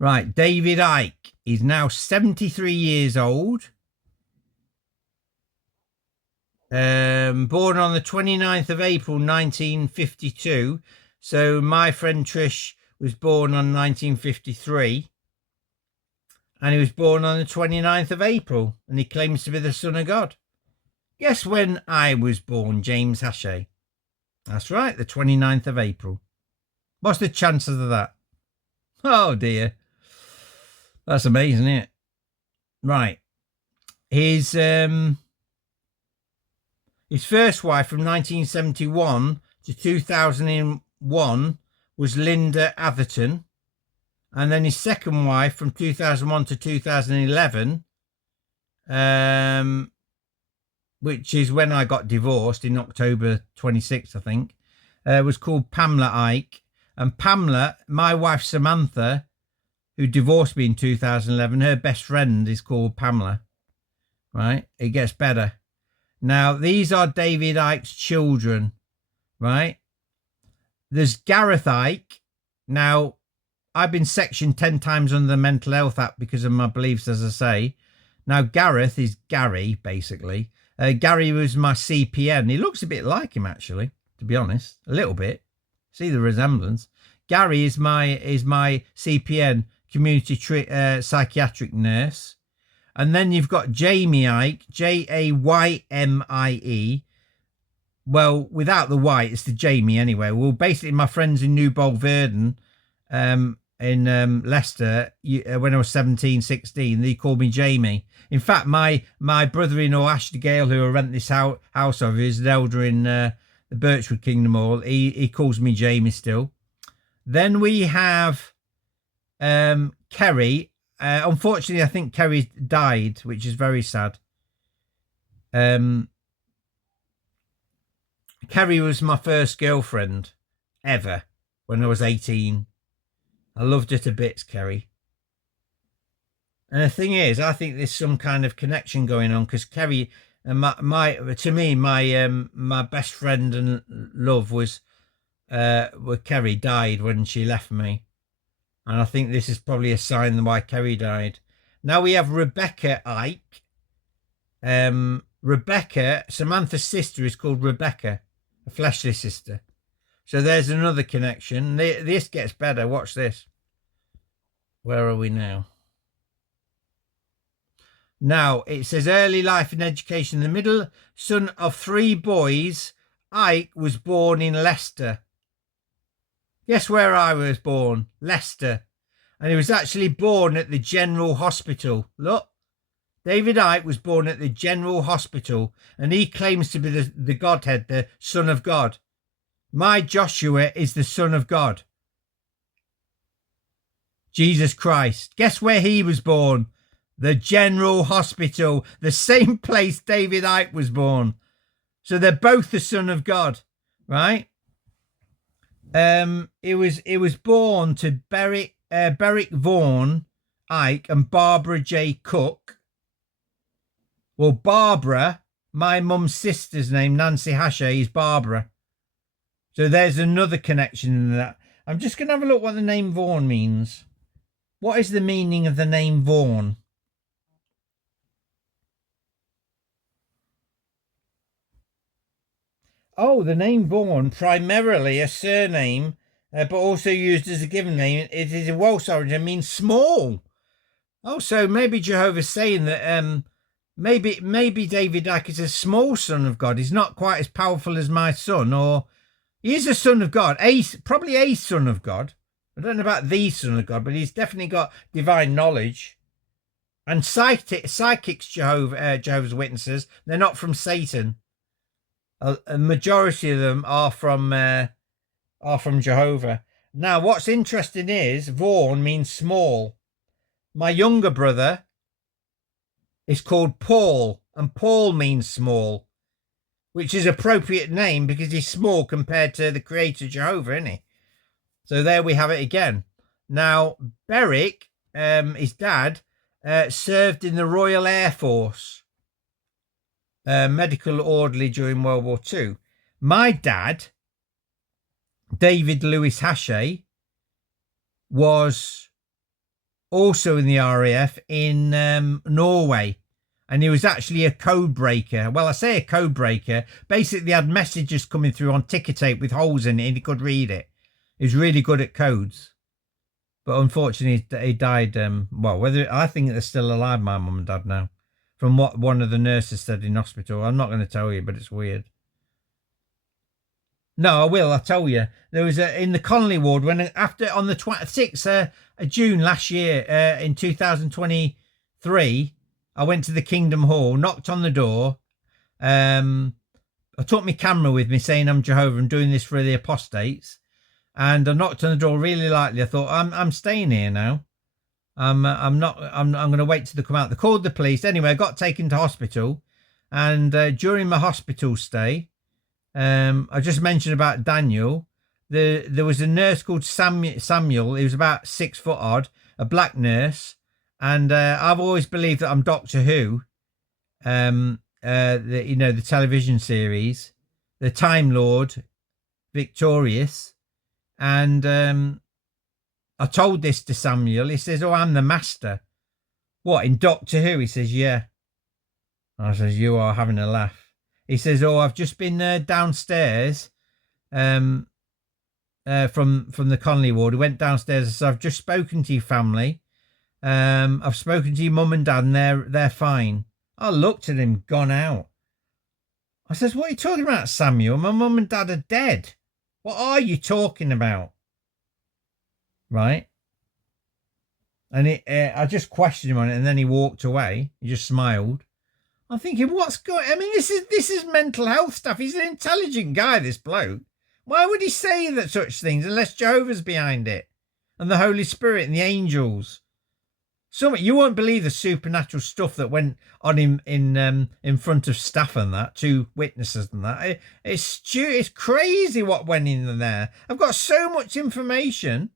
Right, David Icke is now 73 years old. Born on the 29th of April, 1952. So my friend Trish was born on 1953. And he was born on the 29th of April. And he claims to be the Son of God. Guess when I was born, James Hachey? That's right, the 29th of April. What's the chances of that? Oh, dear. That's amazing, isn't it? Right. His first wife from 1971 to 2001 was Linda Atherton. And then his second wife from 2001 to 2011, which is when I got divorced in October 26th, I think, was called Pamela Icke. And Pamela, my wife Samantha, who divorced me in 2011, her best friend is called Pamela, right? It gets better. Now, these are David Icke's children, right? There's Gareth Icke. Now, I've been sectioned 10 times under the Mental Health Act because of my beliefs, as I say. Now, Gareth is Gary, basically. Gary was my CPN. He looks a bit like him, actually, to be honest. A little bit. See the resemblance. Gary is my CPN, community psychiatric nurse. And then you've got Jamie Icke, Jayme. Well, without the Y, it's the Jamie anyway. Well, basically, my friends in New Bolverden, in Leicester, when I was 17, 16, they called me Jamie. In fact, my brother-in-law, Ashley Gale, who I rent this house of, is an elder in the Birchwood Kingdom Hall. He calls me Jamie still. Then we have Kerry. Unfortunately, I think Kerry died, which is very sad. Kerry was my first girlfriend ever when I was 18. I loved her to bits, Kerry. And the thing is, I think there's some kind of connection going on because Kerry, my best friend and love was, Kerry died when she left me, and I think this is probably a sign why Kerry died. Now we have Rebecca Icke. Rebecca, Samantha's sister, is called Rebecca, a fleshly sister. So there's another connection. This gets better. Watch this. Where are we now? Now, it says early life and education. The middle son of 3 boys, Icke was born in Leicester. Guess where I was born? Leicester. And he was actually born at the General Hospital. Look, David Icke was born at the General Hospital, and he claims to be the Godhead, the Son of God. My Joshua is the Son of God. Jesus Christ. Guess where he was born? The General Hospital, the same place David Icke was born. So they're both the Son of God, right? It was born to Berwick Vaughan Icke and Barbara J. Cook. Well, Barbara, my mum's sister's name, Nancy Hashay, is Barbara. So there's another connection in that. I'm just going to have a look what the name Vaughan means. What is the meaning of the name Vaughan? Oh, the name Vaughan, primarily a surname, but also used as a given name. It is a Welsh origin, means small. Oh, so maybe Jehovah's saying that maybe David Icke is a small son of God. He's not quite as powerful as my son, or he is a son of God, probably a son of God. I don't know about the son of God, but he's definitely got divine knowledge. And psychics, Jehovah's Witnesses, they're not from Satan. A majority of them are from Jehovah. Now, what's interesting is Vaughan means small. My younger brother is called Paul, and Paul means small, which is appropriate name because he's small compared to the Creator Jehovah, isn't he? So there we have it again. Now, Berwick, his dad, served in the Royal Air Force. Medical orderly during World War II. My dad, David Lewis Hashay, was also in the RAF in Norway, and he was actually a code breaker. Well, I say a code breaker. Basically, he had messages coming through on ticker tape with holes in it, and he could read it. He was really good at codes, but unfortunately, he died. Well, whether I think they're still alive, my mum and dad now. From what one of the nurses said in hospital. I'm not going to tell you, but it's weird. No, I will. I'll tell you. There was in the Connolly ward on the 26th of June last year, in 2023, I went to the Kingdom Hall, knocked on the door. I took my camera with me, saying I'm Jehovah and doing this for the apostates. And I knocked on the door really lightly. I thought I'm staying here now. I'm going to wait till they come out. They called the police. Anyway, I got taken to hospital. And during my hospital stay, I just mentioned about Daniel. There was a nurse called Samuel. He was about 6 foot odd, a black nurse. And I've always believed that I'm Doctor Who. The television series, the Time Lord, victorious. And I told this to Samuel. He says, "Oh, I'm the master." What, in Doctor Who? He says, "Yeah." I says, "You are having a laugh." He says, "Oh, I've just been downstairs from the Connolly ward." He went downstairs and said, "I've just spoken to your family. I've spoken to your mum and dad, and they're fine." I looked at him, gone out. I says, "What are you talking about, Samuel? My mum and dad are dead. What are you talking about?" Right? And I just questioned him on it, and then he walked away. He just smiled. I'm thinking, what's going? I mean, this is mental health stuff. He's an intelligent guy, this bloke. Why would he say that such things unless Jehovah's behind it? and the Holy Spirit and the angels. You won't believe the supernatural stuff that went on in front of staff and that, 2 witnesses and that. It's crazy what went in there. I've got so much information.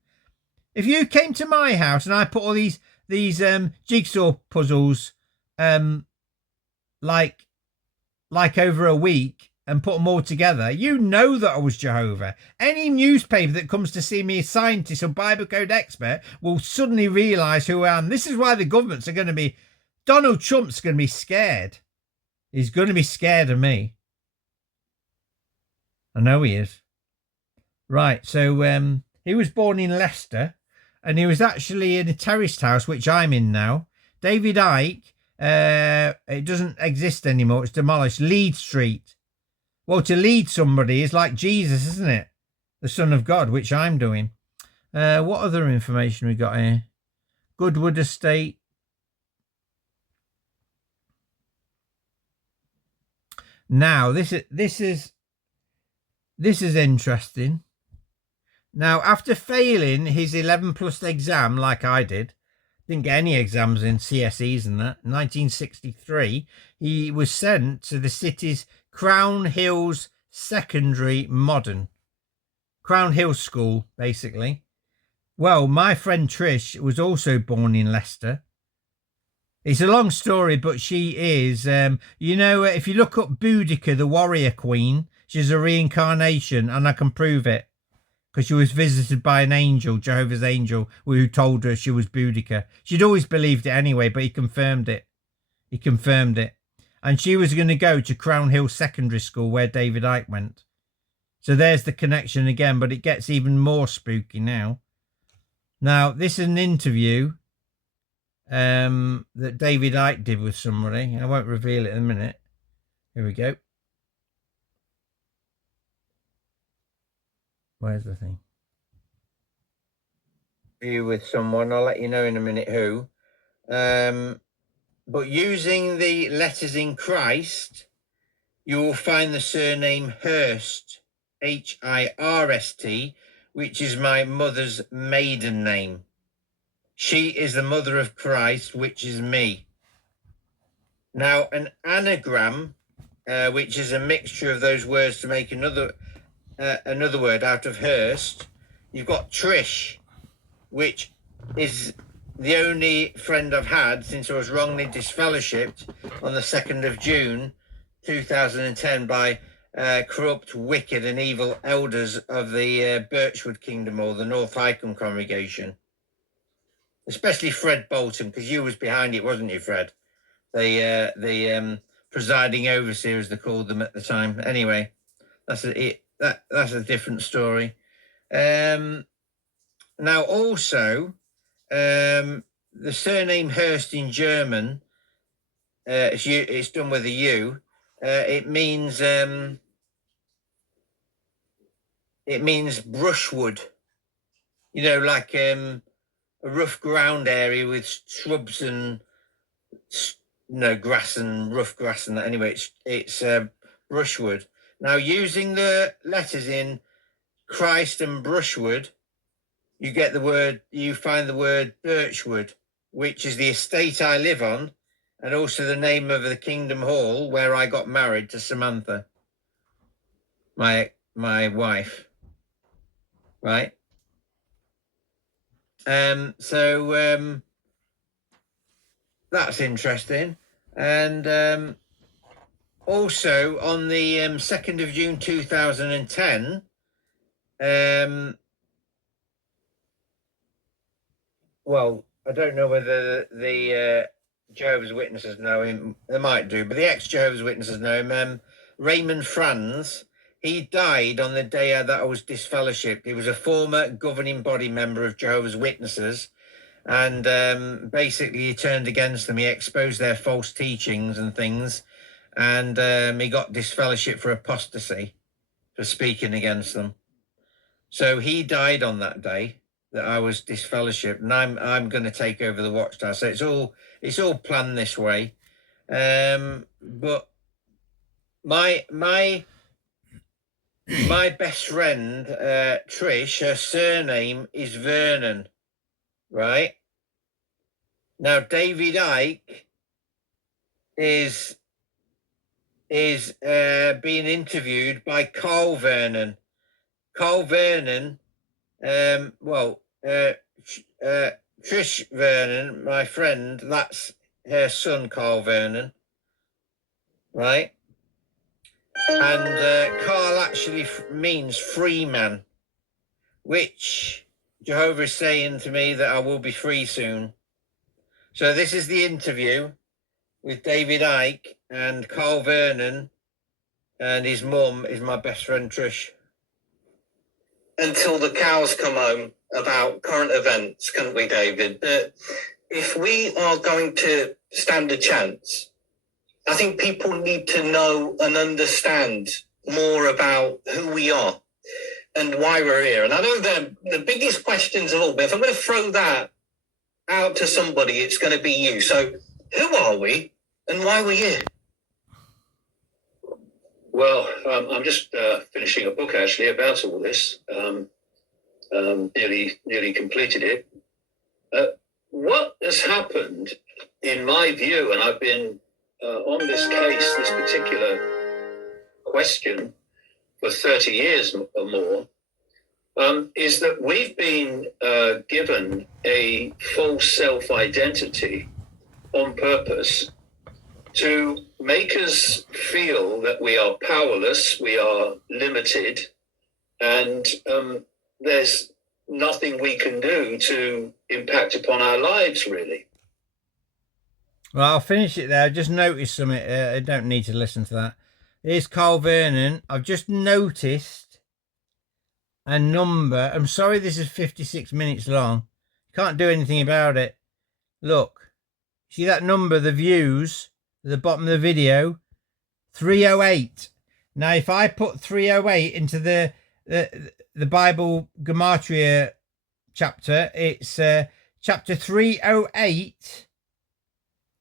If you came to my house and I put all these jigsaw puzzles like over a week and put them all together, you know that I was Jehovah. Any newspaper that comes to see me as scientist or Bible code expert will suddenly realise who I am. This is why the governments are going to be... Donald Trump's going to be scared. He's going to be scared of me. I know he is. Right, so he was born in Leicester, and he was actually in a terraced house, which I'm in now. David Icke, it doesn't exist anymore. It's demolished. Lead Street. Well, to lead somebody is like Jesus, isn't it? The Son of God, which I'm doing. What other information we got here? Goodwood Estate. Now, this is interesting. Now, after failing his 11 plus exam, like I didn't get any exams in CSEs and that, in 1963, he was sent to the city's Crown Hills Secondary Modern. Crown Hills School, basically. Well, my friend Trish was also born in Leicester. It's a long story, but she is, if you look up Boudica, the warrior queen, she's a reincarnation, and I can prove it. Because she was visited by an angel, Jehovah's angel, who told her she was Boudica. She'd always believed it anyway, but he confirmed it. And she was going to go to Crown Hill Secondary School where David Icke went. So there's the connection again, but it gets even more spooky now. Now, this is an interview that David Icke did with somebody. I won't reveal it in a minute. Here we go. Where's the thing? With someone, I'll let you know in a minute who. But using the letters in Christ, you will find the surname Hurst, Hirst, which is my mother's maiden name. She is the mother of Christ, which is me. Now, an anagram, which is a mixture of those words to make another word out of Hurst, you've got Trish, which is the only friend I've had since I was wrongly disfellowshipped on the 2nd of June 2010 by corrupt, wicked and evil elders of the Birchwood Kingdom or the North Icke congregation. Especially Fred Bolton, because you was behind it, wasn't you, Fred? The presiding overseer, as they called them at the time. Anyway, that's a different story. Now, also, the surname Hurst in German, it's done with a U. It means brushwood. You know, like a rough ground area with shrubs and grass and rough grass and that. Anyway, it's brushwood. Now, using the letters in Christ and brushwood, you find the word Birchwood, which is the estate I live on, and also the name of the Kingdom Hall where I got married to Samantha, my wife. Right? So that's interesting. And also on the 2nd of June 2010, well, I don't know whether the Jehovah's Witnesses know him. They might do, but the ex-Jehovah's Witnesses know him. Raymond Franz, he died on the day that I was disfellowshipped. He was a former governing body member of Jehovah's Witnesses. And basically he turned against them. He exposed their false teachings and things. And he got disfellowship for apostasy, for speaking against them. So he died on that day that I was disfellowshipped, and I'm going to take over the Watchtower. So it's all planned this way. But my my best friend, Trish, her surname is Vernon, right? Now, David Icke is being interviewed by Carl Vernon. Carl Vernon, Trish Vernon, my friend, that's her son, Carl Vernon, right? And Carl actually means free man, which Jehovah is saying to me that I will be free soon. So this is the interview with David Icke and Carl Vernon, and his mum is my best friend Trish. Until the cows come home about current events, can't we, David? If we are going to stand a chance, I think people need to know and understand more about who we are and why we're here. And I know the biggest questions of all, but if I'm going to throw that out to somebody, it's going to be you. So who are we and why are we here? Well, I'm just finishing a book actually about all this. Nearly completed it. What has happened, in my view, and I've been on this case, this particular question, for 30 years or more, is that we've been given a false self-identity on purpose to make us feel that we are powerless, we are limited, and there's nothing we can do to impact upon our lives, really. Well, I'll finish it there. I just noticed something. I don't need to listen to that. Here's Carl Vernon. I've just noticed a number. I'm sorry this is 56 minutes long. Can't do anything about it. Look. See that number, the views, at the bottom of the video? 308. Now, if I put 308 into the Bible Gematria chapter, it's chapter 308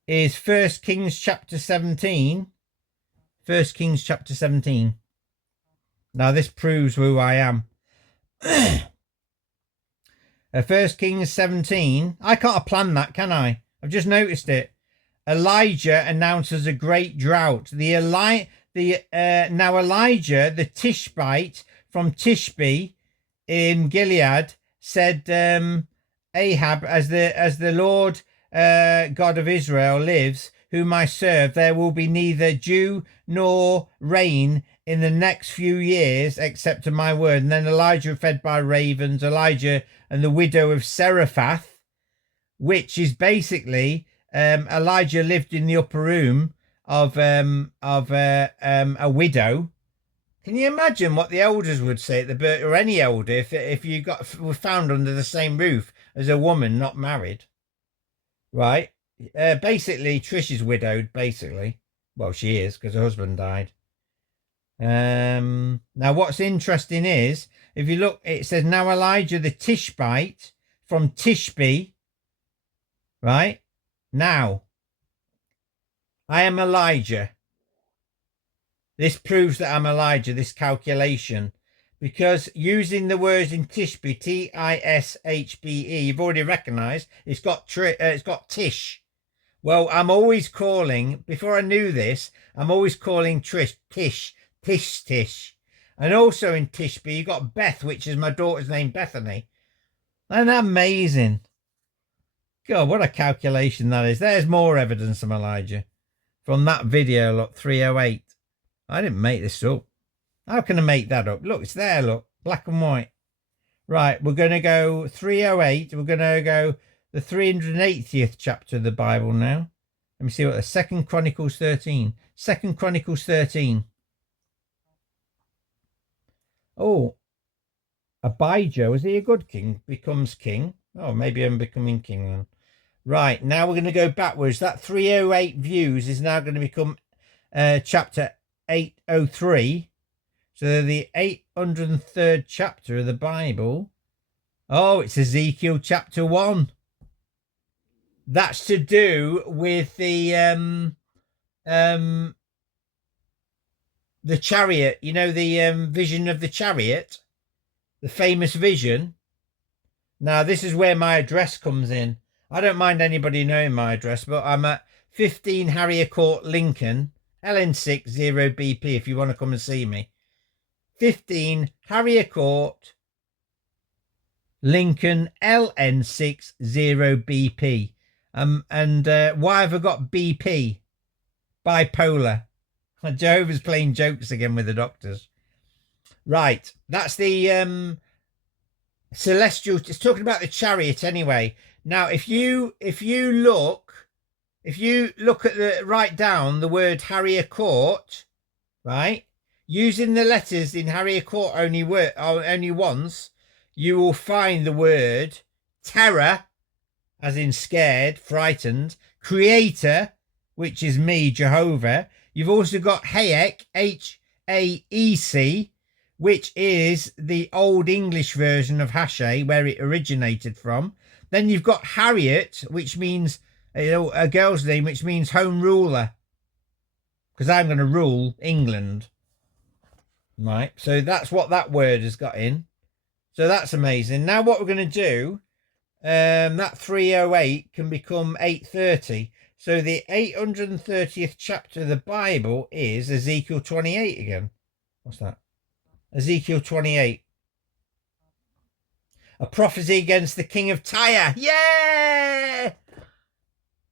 is 1 Kings chapter 17. 1 Kings chapter 17. Now, this proves who I am. 1 Kings 17. I can't have planned that, can I? I've just noticed it. Elijah announces a great drought. Now Elijah, the Tishbite from Tishbe in Gilead, said, Ahab, as the Lord God of Israel lives, whom I serve, there will be neither dew nor rain in the next few years, except to my word. And then Elijah fed by ravens, Elijah and the widow of Seraphath, which is basically Elijah lived in the upper room of a widow. Can you imagine what the elders would say at the birth, or any elder, if you were found under the same roof as a woman not married, right? Basically, Trish is widowed. Basically, well, she is because her husband died. Now, what's interesting is if you look, it says now Elijah the Tishbite from Tishbe, right? Now, I am Elijah. This proves that I'm Elijah, this calculation, because using the words in Tishbe, T-I-S-H-B-E, you've already recognised it's got Tish. Well, I'm always calling, before I knew this, I'm always calling Trish Tish. And also in Tishbe, you got Beth, which is my daughter's name, Bethany. Isn't that amazing? God, what a calculation that is. There's more evidence of Elijah. From that video, look, 308. I didn't make this up. How can I make that up? Look, it's there, look. Black and white. Right, we're going to go 308. We're going to go the 380th chapter of the Bible now. Let me see what the 2 Chronicles 13. 2 Chronicles 13. Oh, Abijah, is he a good king? Becomes king. Oh, maybe I'm becoming king then. Right, now we're going to go backwards. That 308 views is now going to become chapter 803. So the 803rd chapter of the Bible. Oh, it's Ezekiel chapter 1. That's to do with the the chariot, you know, the vision of the chariot, the famous vision. Now, this is where my address comes in. I don't mind anybody knowing my address, but I'm at 15 Harrier Court, Lincoln, LN6 0BP, if you want to come and see me. 15 Harrier Court, Lincoln, LN6 0BP. And why have I got BP? Bipolar. Jehovah's playing jokes again with the doctors. Right, that's the celestial. It's talking about the chariot anyway. Now, if you look at the, write down the word Harrier Court, right, using the letters in Harrier Court only once, you will find the word terror, as in scared, frightened, creator, which is me, Jehovah. You've also got Hayek, Haec, which is the old English version of Hashe, where it originated from. Then you've got Harriet, which means, you know, a girl's name, which means home ruler, because I'm going to rule England. Right, so that's what that word has got in. So that's amazing. Now what we're going to do, that 308 can become 830. So the 830th chapter of the Bible is Ezekiel 28 again. What's that? Ezekiel 28. A prophecy against the king of Tyre. Yeah!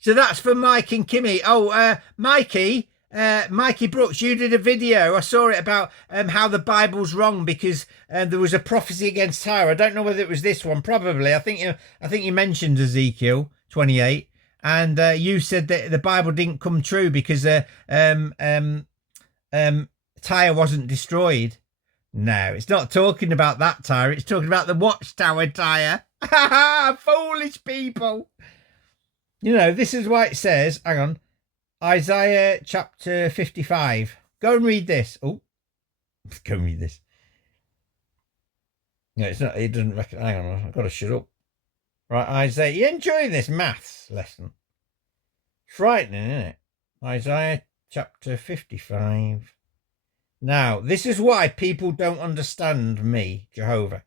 So that's for Mike and Kimmy. Oh, Mikey Brooks, you did a video. I saw it about how the Bible's wrong because there was a prophecy against Tyre. I don't know whether it was this one. Probably. I think you mentioned Ezekiel 28, and you said that the Bible didn't come true because Tyre wasn't destroyed. No, it's not talking about that Tyre. It's talking about the Watchtower Tyre. Foolish people. You know, this is why it says, hang on, Isaiah chapter 55. Go and read this. Oh, go and read this. No, it's not, it doesn't reckon. Hang on, I've got to shut up. Right, Isaiah, you enjoying this maths lesson? Frightening, isn't it? Isaiah chapter 55. Now, this is why people don't understand me, Jehovah.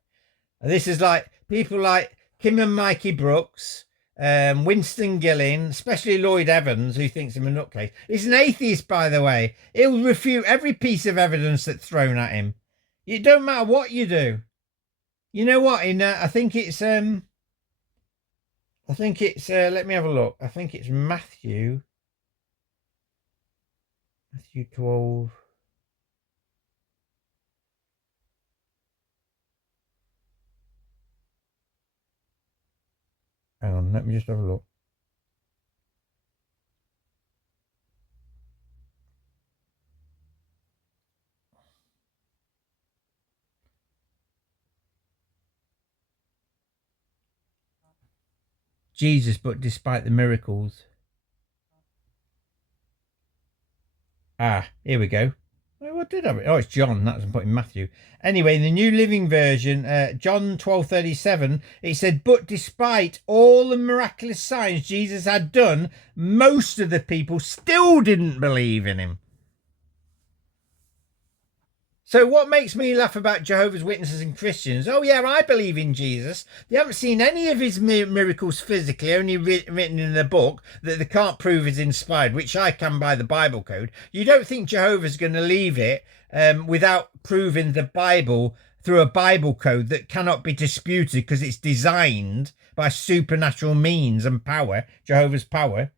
And this is like people like Kim and Mikey Brooks, Winston Gillen, especially Lloyd Evans, who thinks I'm a nutcase. He's an atheist, by the way. He'll refute every piece of evidence that's thrown at him. It don't matter what you do. You know what? In I think it's let me have a look. I think it's Matthew 12. Hang on, let me just have a look. Jesus, but despite the miracles. Ah, here we go. What did I? Oh, it's John. That's putting Matthew. Anyway, in the New Living Version, John 12:37, it said, "But despite all the miraculous signs Jesus had done, most of the people still didn't believe in him." So what makes me laugh about Jehovah's Witnesses and Christians? Oh yeah, I believe in Jesus. They haven't seen any of his miracles physically, only written in the book that they can't prove is inspired, which I can by the Bible code. You don't think Jehovah's going to leave it without proving the Bible through a Bible code that cannot be disputed because it's designed by supernatural means and power, Jehovah's power.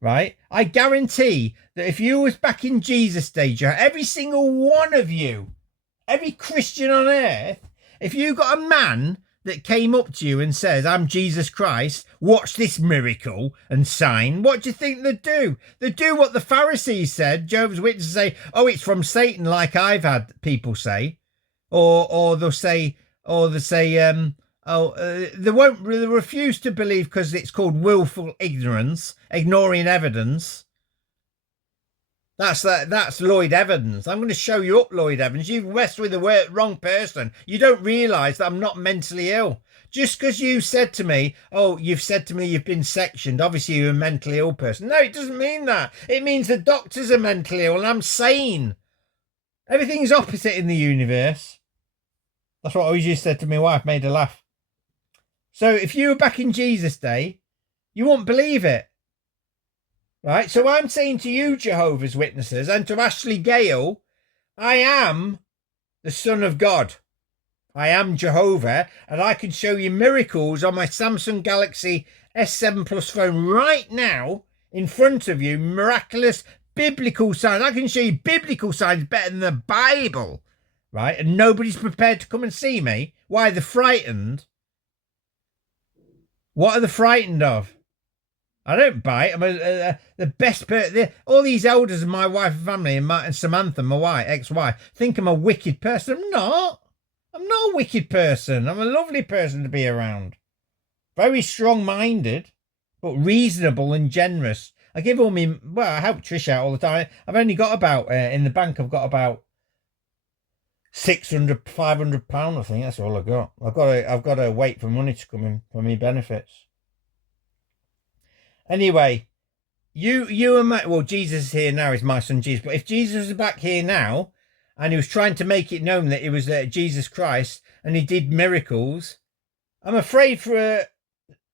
Right? I guarantee that if you was back in Jesus' day, every single one of you, every Christian on earth, if you got a man that came up to you and says, "I'm Jesus Christ, watch this miracle and sign," what do you think they'd do? They'd do what the Pharisees said. Jehovah's Witnesses say, "Oh, it's from Satan," like I've had people say. Or they'll say, they refuse to believe because it's called willful ignorance, ignoring evidence. That's Lloyd Evans. I'm going to show you up, Lloyd Evans. You've messed with the wrong person. You don't realise that I'm not mentally ill. Just because you said to me, "Oh, you've said to me you've been sectioned, obviously you're a mentally ill person." No, it doesn't mean that. It means the doctors are mentally ill and I'm sane. Everything's opposite in the universe. That's what I always used to say to my wife, made her laugh. So if you were back in Jesus' day, you wouldn't believe it. Right? So I'm saying to you, Jehovah's Witnesses, and to Ashley Gale, I am the Son of God. I am Jehovah, and I can show you miracles on my Samsung Galaxy S7 Plus phone right now in front of you. Miraculous biblical signs. I can show you biblical signs better than the Bible, right? And nobody's prepared to come and see me. Why? They're frightened. What are they frightened of? I don't bite. I'm the best person. All these elders of my wife and family and Samantha, my wife, ex-wife, think I'm a wicked person. I'm not. I'm not a wicked person. I'm a lovely person to be around. Very strong-minded, but reasonable and generous. I give all me, well, I help Trish out all the time. I've only got about, in the bank, I've got about 600, 500 pounds, I think. That's all I've got. I've got to wait for money to come in for me benefits. Anyway, you and my, well, Jesus is here now, is my son Jesus. But if Jesus was back here now, and he was trying to make it known that it was Jesus Christ, and he did miracles, I'm afraid for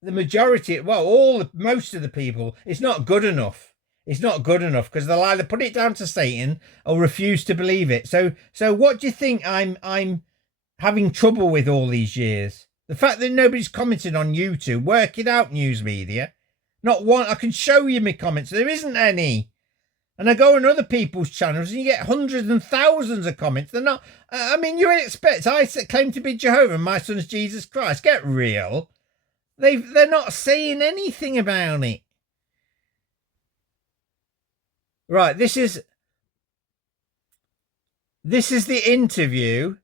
the majority, well, most of the people, it's not good enough. It's not good enough because they'll either put it down to Satan or refuse to believe it. So what do you think I'm having trouble with all these years? The fact that nobody's commented on YouTube, work it out, news media. Not one. I can show you my comments. There isn't any. And I go on other people's channels and you get hundreds and thousands of comments. They're not, I mean, you would expect, I claim to be Jehovah and my son's Jesus Christ. Get real. They're not saying anything about it. Right, this is the interview.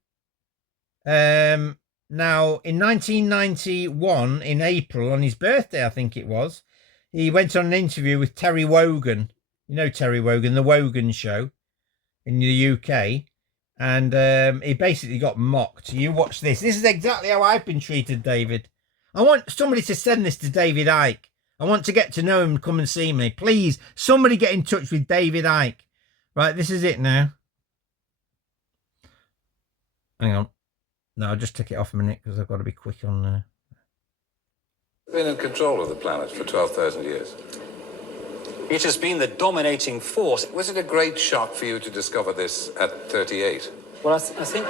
Now, in 1991, in April, on his birthday, I think it was, he went on an interview with Terry Wogan. You know Terry Wogan, the Wogan Show in the UK. And he basically got mocked. You watch this. This is exactly how I've been treated, David. I want somebody to send this to David Icke. I want to get to know him and come and see me. Please, somebody get in touch with David Icke. Right, this is it now. Hang on. No, I'll just take it off a minute because I've got to be quick on there. Been in control of the planet for 12,000 years. It has been the dominating force. Was it a great shock for you to discover this at 38? Well, I think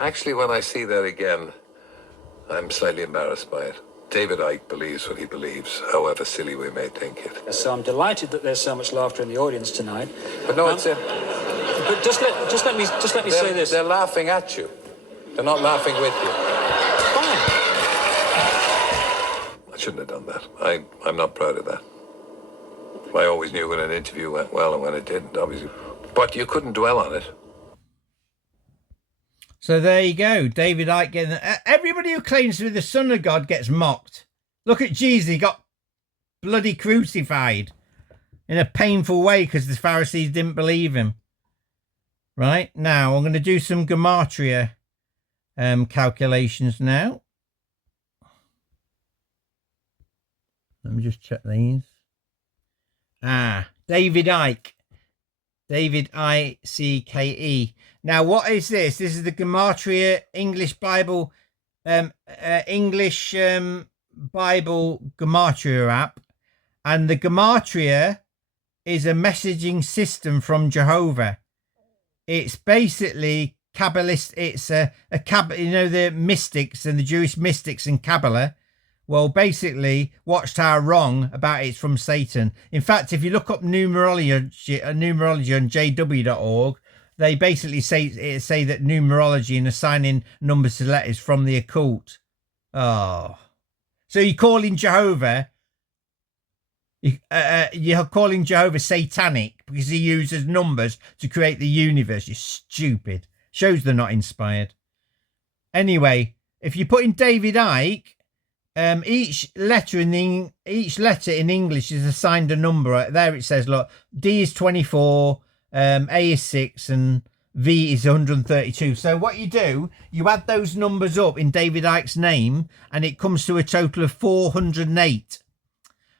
Actually, when I see that again, I'm slightly embarrassed by it. David Icke believes what he believes, however silly we may think it. So I'm delighted that there's so much laughter in the audience tonight. But no, it's a... But just let me say this. They're laughing at you. They're not laughing with you. Fine. I shouldn't have done that. I'm not proud of that. I always knew when an interview went well and when it didn't, obviously. But you couldn't dwell on it. So there you go. David Icke getting... Everybody who claims to be the Son of God gets mocked. Look at Jesus. He got bloody crucified in a painful way because the Pharisees didn't believe him. Right, now I'm going to do some Gematria calculations now. Let me just check these. David Icke. David Icke. Now, what is this? This is the Gematria English Bible, Bible Gematria app. And the Gematria is a messaging system from Jehovah. It's basically Kabbalist. It's a you know, the mystics and the Jewish mystics and Kabbalah. Well, basically, Watchtower wrong about it's from Satan. In fact, if you look up numerology on jw.org, they basically say that numerology and assigning numbers to letters from the occult. Oh, so you're calling Jehovah? You're calling Jehovah satanic because he uses numbers to create the universe. You're stupid. Shows they're not inspired. Anyway, if you put in David Icke, each letter in English is assigned a number. There it says, look, D is 24, A is 6, and V is 132. So what you do, you add those numbers up in David Icke's name, and it comes to a total of 408.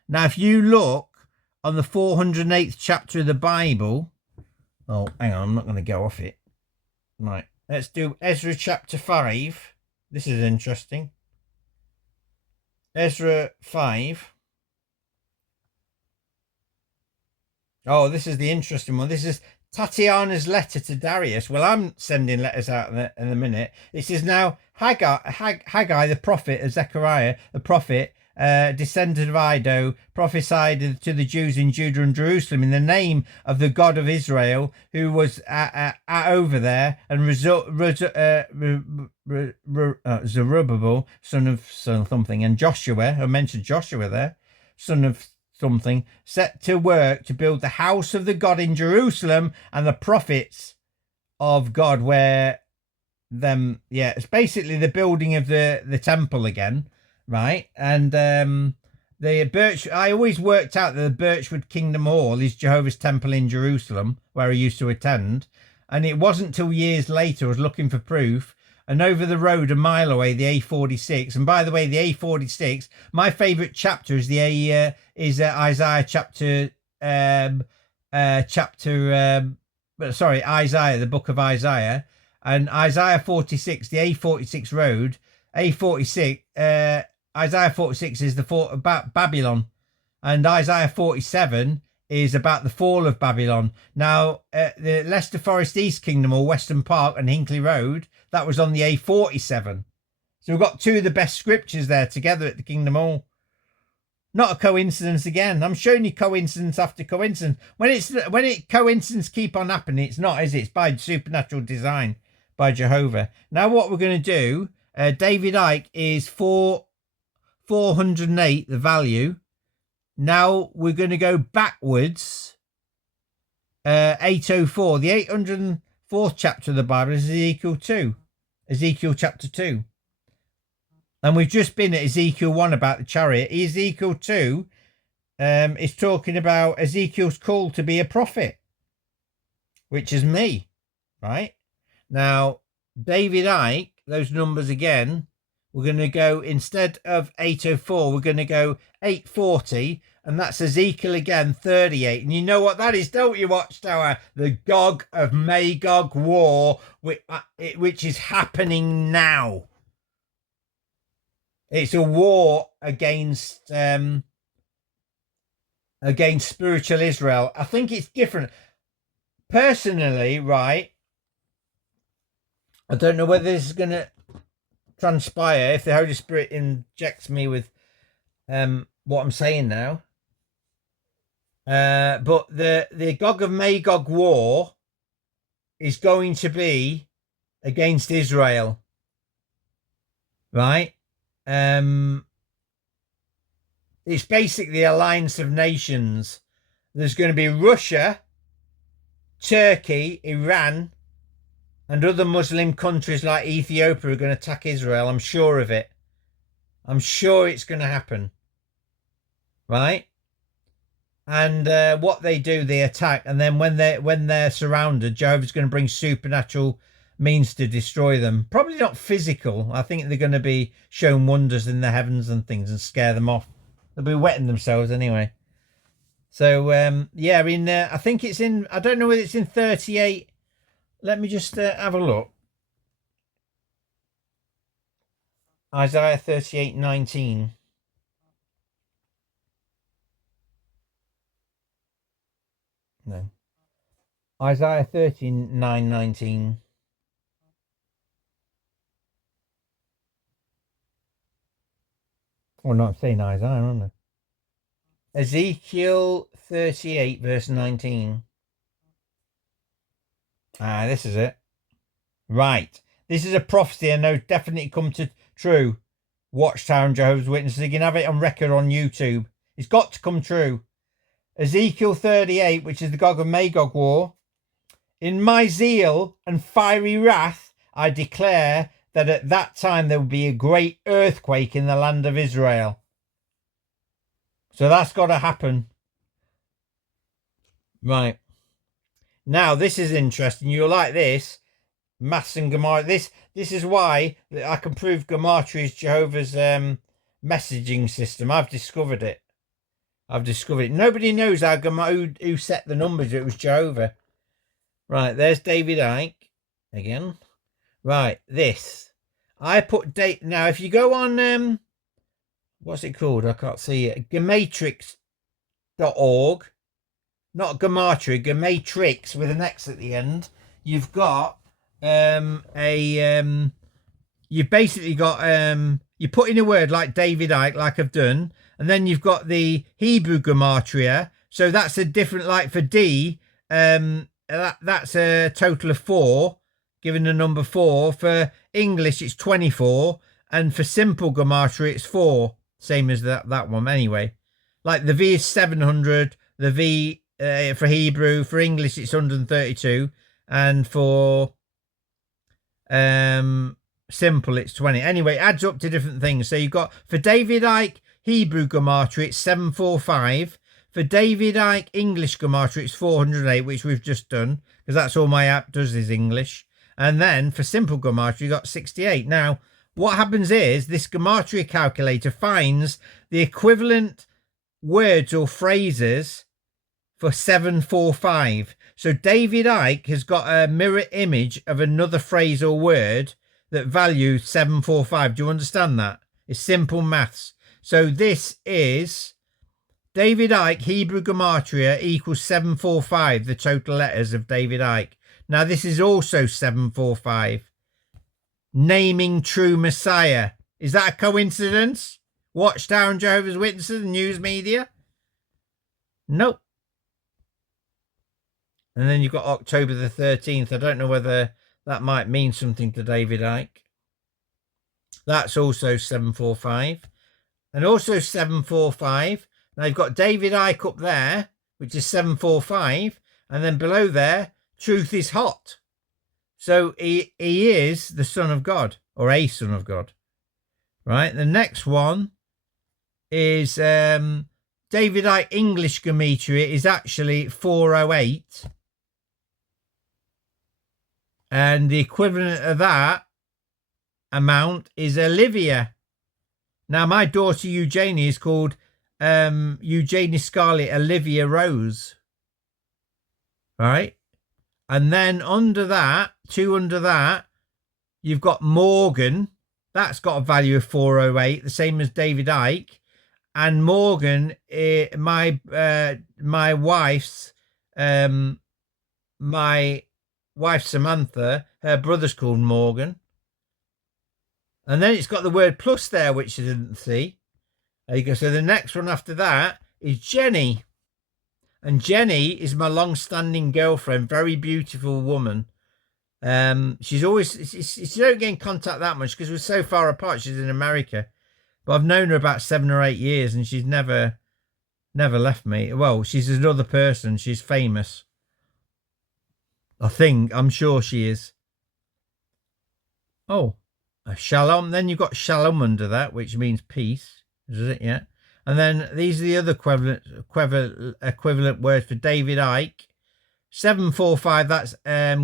Now, if you look on the 408th chapter of the Bible, Oh, hang on, I'm not going to go off it. Right, let's do Ezra chapter 5. This is interesting. Ezra 5. Oh, this is the interesting one. This is Tatiana's letter to Darius. Well, I'm sending letters out in a minute. It says, now Haggai, the prophet of Zechariah, the prophet, descendant of Iddo, prophesied to the Jews in Judah and Jerusalem in the name of the God of Israel, who was over there, and Zerubbabel, son of something, and Joshua, I mentioned Joshua there, son of something, set to work to build the house of the God in Jerusalem, and the prophets of God were them. Yeah, it's basically the building of the temple again, right? And the Birch, I always worked out that the Birchwood Kingdom Hall is Jehovah's Temple in Jerusalem, where I used to attend. And it wasn't till years later I was looking for proof, and over the road a mile away, the A46. And by the way, the A46, my favourite chapter is the Isaiah chapter Isaiah, the book of Isaiah. And Isaiah 46, the A46 road, A46, Isaiah 46 is the thought about Babylon, and Isaiah 47 is about the fall of Babylon. Now, the Leicester Forest East Kingdom, or Western Park and Hinckley Road, that was on the A47. So we've got two of the best scriptures there together at the Kingdom Hall. Not a coincidence again. I'm showing you coincidence after coincidence. When it coincidence keep on happening, it's not, is it? It's by supernatural design by Jehovah. Now what we're going to do, David Icke is 408, the value. Now we're going to go backwards. 804. The 804th chapter of the Bible is Ezekiel 2. Ezekiel chapter 2. And we've just been at Ezekiel 1 about the chariot. Ezekiel 2 is talking about Ezekiel's call to be a prophet, which is me, right? Now, David Icke, those numbers again, we're going to go, instead of 804, we're going to go 840, and that's Ezekiel again, 38. And you know what that is, don't you, Watchtower? The Gog of Magog war, which is happening now. It's a war against spiritual Israel. I think it's different. Personally, right, I don't know whether this is going to transpire if the Holy Spirit injects me with what I'm saying now. But the Gog of Magog war is going to be against Israel, right? It's basically the alliance of nations. There's going to be Russia, Turkey, Iran, and other Muslim countries like Ethiopia are going to attack Israel. I'm sure of it. I'm sure it's going to happen. Right? And what they do, they attack. And then when they're surrounded, Jehovah's going to bring supernatural means to destroy them. Probably not physical. I think they're going to be shown wonders in the heavens and things and scare them off. They'll be wetting themselves anyway. So, yeah, I think it's in, I don't know whether it's in 38. Let me just have a look. Isaiah 38:19. No. Isaiah 39:19. Well, not saying Isaiah, aren't I? Ezekiel 38 verse 19. Ah, this is it. Right. This is a prophecy I know definitely come to true. Watchtower and Jehovah's Witnesses. You can have it on record on YouTube. It's got to come true. Ezekiel 38, which is the Gog of Magog war. In my zeal and fiery wrath, I declare that at that time there will be a great earthquake in the land of Israel. So that's got to happen. Right. Now, this is interesting. You'll like this. Maths and Gematria. This is why I can prove Gematria is Jehovah's messaging system. I've discovered it. Nobody knows who set the numbers. It was Jehovah. Right, there's David Icke again. Right, this. I put date now. If you go on what's it called? I can't see it. Gematrix.org. Not Gematria, Gematrix with an X at the end. You've got you've basically got you put in a word like David Icke, like I've done, and then you've got the Hebrew Gematria. So that's a different, like for D, that's a total of 4, given the number 4. For English, it's 24, and for simple Gematria, it's 4, same as that one. Anyway, like the V is 700, the V for Hebrew, for English, it's 132, and for simple, it's 20. Anyway, it adds up to different things. So you've got for David Icke Hebrew Gematria, it's 745. For David Icke English Gematria, it's 408, which we've just done, because that's all my app does is English. And then for simple Gematria, you got 68. Now, what happens is this Gematria calculator finds the equivalent words or phrases for 745. So David Icke has got a mirror image of another phrase or word that values 745. Do you understand that? It's simple maths. So this is David Icke Hebrew Gematria equals 745, the total letters of David Icke. Now this is also 745. Naming true Messiah. Is that a coincidence? Watchtower and Jehovah's Witnesses and news media? Nope. And then you've got October the 13th. I don't know whether that might mean something to David Icke. That's also 745. And also 745. Now you've got David Icke up there, which is 745. And then below there, truth is hot. So he is the Son of God, or a Son of God. Right? The next one is David Icke English Gematria is actually 408. And the equivalent of that amount is Olivia. Now, my daughter Eugenie is called Eugenie Scarlett Olivia Rose. Right? And then under that, 2 under that, you've got Morgan. That's got a value of 408, the same as David Icke. And Morgan, my wife's Samantha, her brother's called Morgan. And then it's got the word plus there, which I didn't see. There you go. So the next one after that is Jenny. And Jenny is my long-standing girlfriend, very beautiful woman. She's always, she don't get in contact that much because we're so far apart. She's in America. But I've known her about 7 or 8 years and she's never left me. Well, she's another person. She's famous. I'm sure she is. Oh, shalom. Then you've got shalom under that, which means peace. Is it? Yeah. And then these are the other equivalent words for David Icke. 745, that's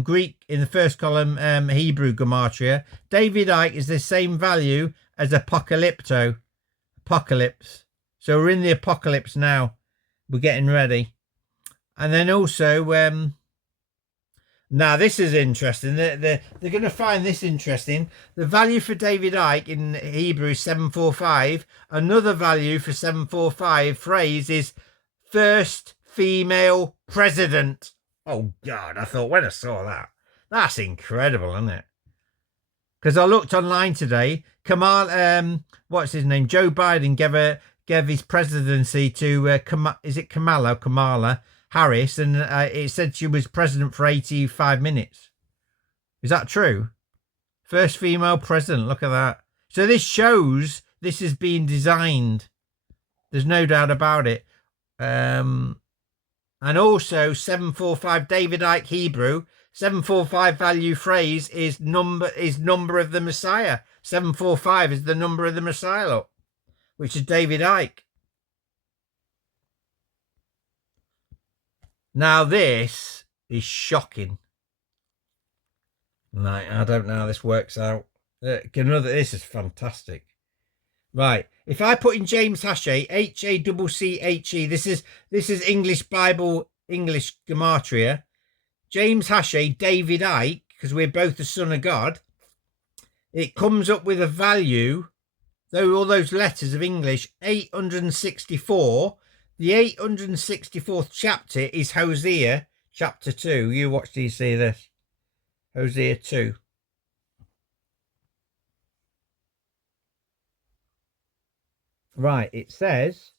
Greek in the first column, Hebrew Gematria. David Icke is the same value as apocalypto. Apocalypse. So we're in the apocalypse now. We're getting ready. And then also, now this is interesting. They're going to find this interesting. The value for David Icke in Hebrew is 745. Another value for 745 phrase is first female president. Oh God, I thought when I saw that, that's incredible, isn't it? Because I looked online today. What's his name? Joe Biden gave his presidency to Kamala Harris, and it said she was president for 85 minutes. Is that true? First female president. Look at that. So this shows this is being designed. There's no doubt about it. And also 745 David Icke Hebrew. 745 value phrase is number of the Messiah. 745 is the number of the Messiah, look, which is David Icke. Now this is shocking. Right, I don't know how this works out. This is fantastic. Right, if I put in James Hachche, Hacche, this is English Bible, English Gematria. James Hashay, David Icke, because we're both the son of God, it comes up with a value, though all those letters of English, 864. The 864th chapter is Hosea chapter 2. You watch these, see this. Hosea 2. Right, it says,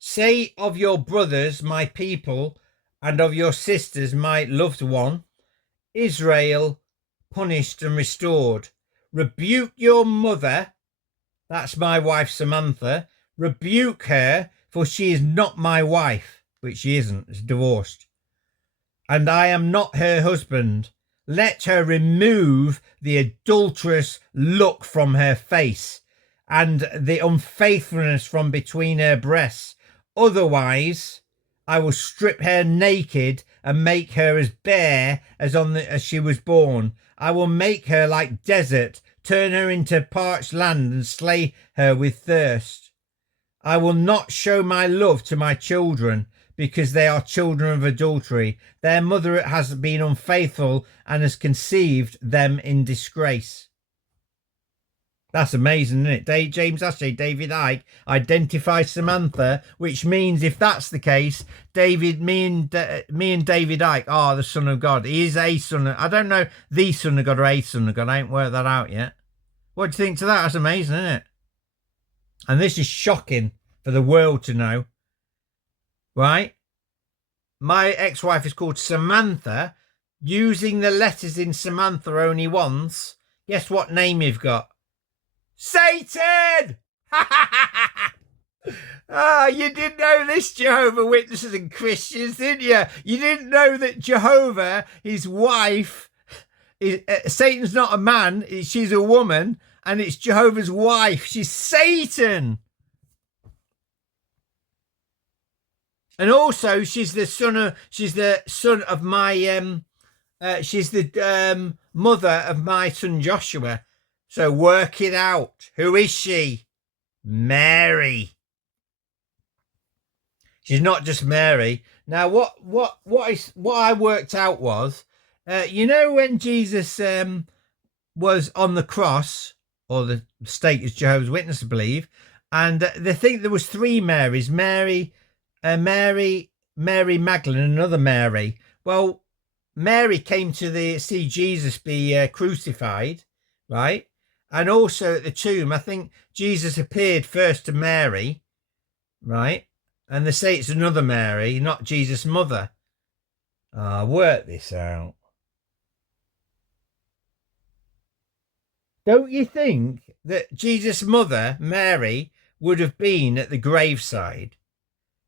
say of your brothers, my people, and of your sisters, my loved one, Israel, punished and restored. Rebuke your mother, that's my wife Samantha, rebuke her, for she is not my wife, which she isn't, is divorced, and I am not her husband. Let her remove the adulterous look from her face, and the unfaithfulness from between her breasts. Otherwise, I will strip her naked and make her as bare as she was born. I will make her like desert, turn her into parched land, and slay her with thirst. I will not show my love to my children, because they are children of adultery. Their mother has been unfaithful and has conceived them in disgrace. That's amazing, isn't it? James Ashley, David Icke identifies Samantha, which means if that's the case, me and David Icke are the son of God. He is a son of, I don't know the son of God or a son of God. I ain't worked that out yet. What do you think to that? That's amazing, isn't it? And this is shocking for the world to know. Right? My ex-wife is called Samantha. Using the letters in Samantha only once. Guess what name you've got? Satan! You didn't know this, Jehovah Witnesses and Christians, didn't you? You didn't know that Jehovah, his wife, Satan's not a man, she's a woman, and it's Jehovah's wife. She's Satan. And also, she's the son of my, she's the mother of my son Joshua. So work it out. Who is she? Mary. She's not just Mary. Now, what I worked out was, you know, when Jesus was on the cross, or the state as Jehovah's Witnesses believe, and they think there was three Marys: Mary Magdalene, and another Mary. Well, Mary came to see Jesus be crucified, right? And also at the tomb, I think Jesus appeared first to Mary, right? And they say it's another Mary, not Jesus' mother. Work this out. Don't you think that Jesus' mother, Mary, would have been at the graveside?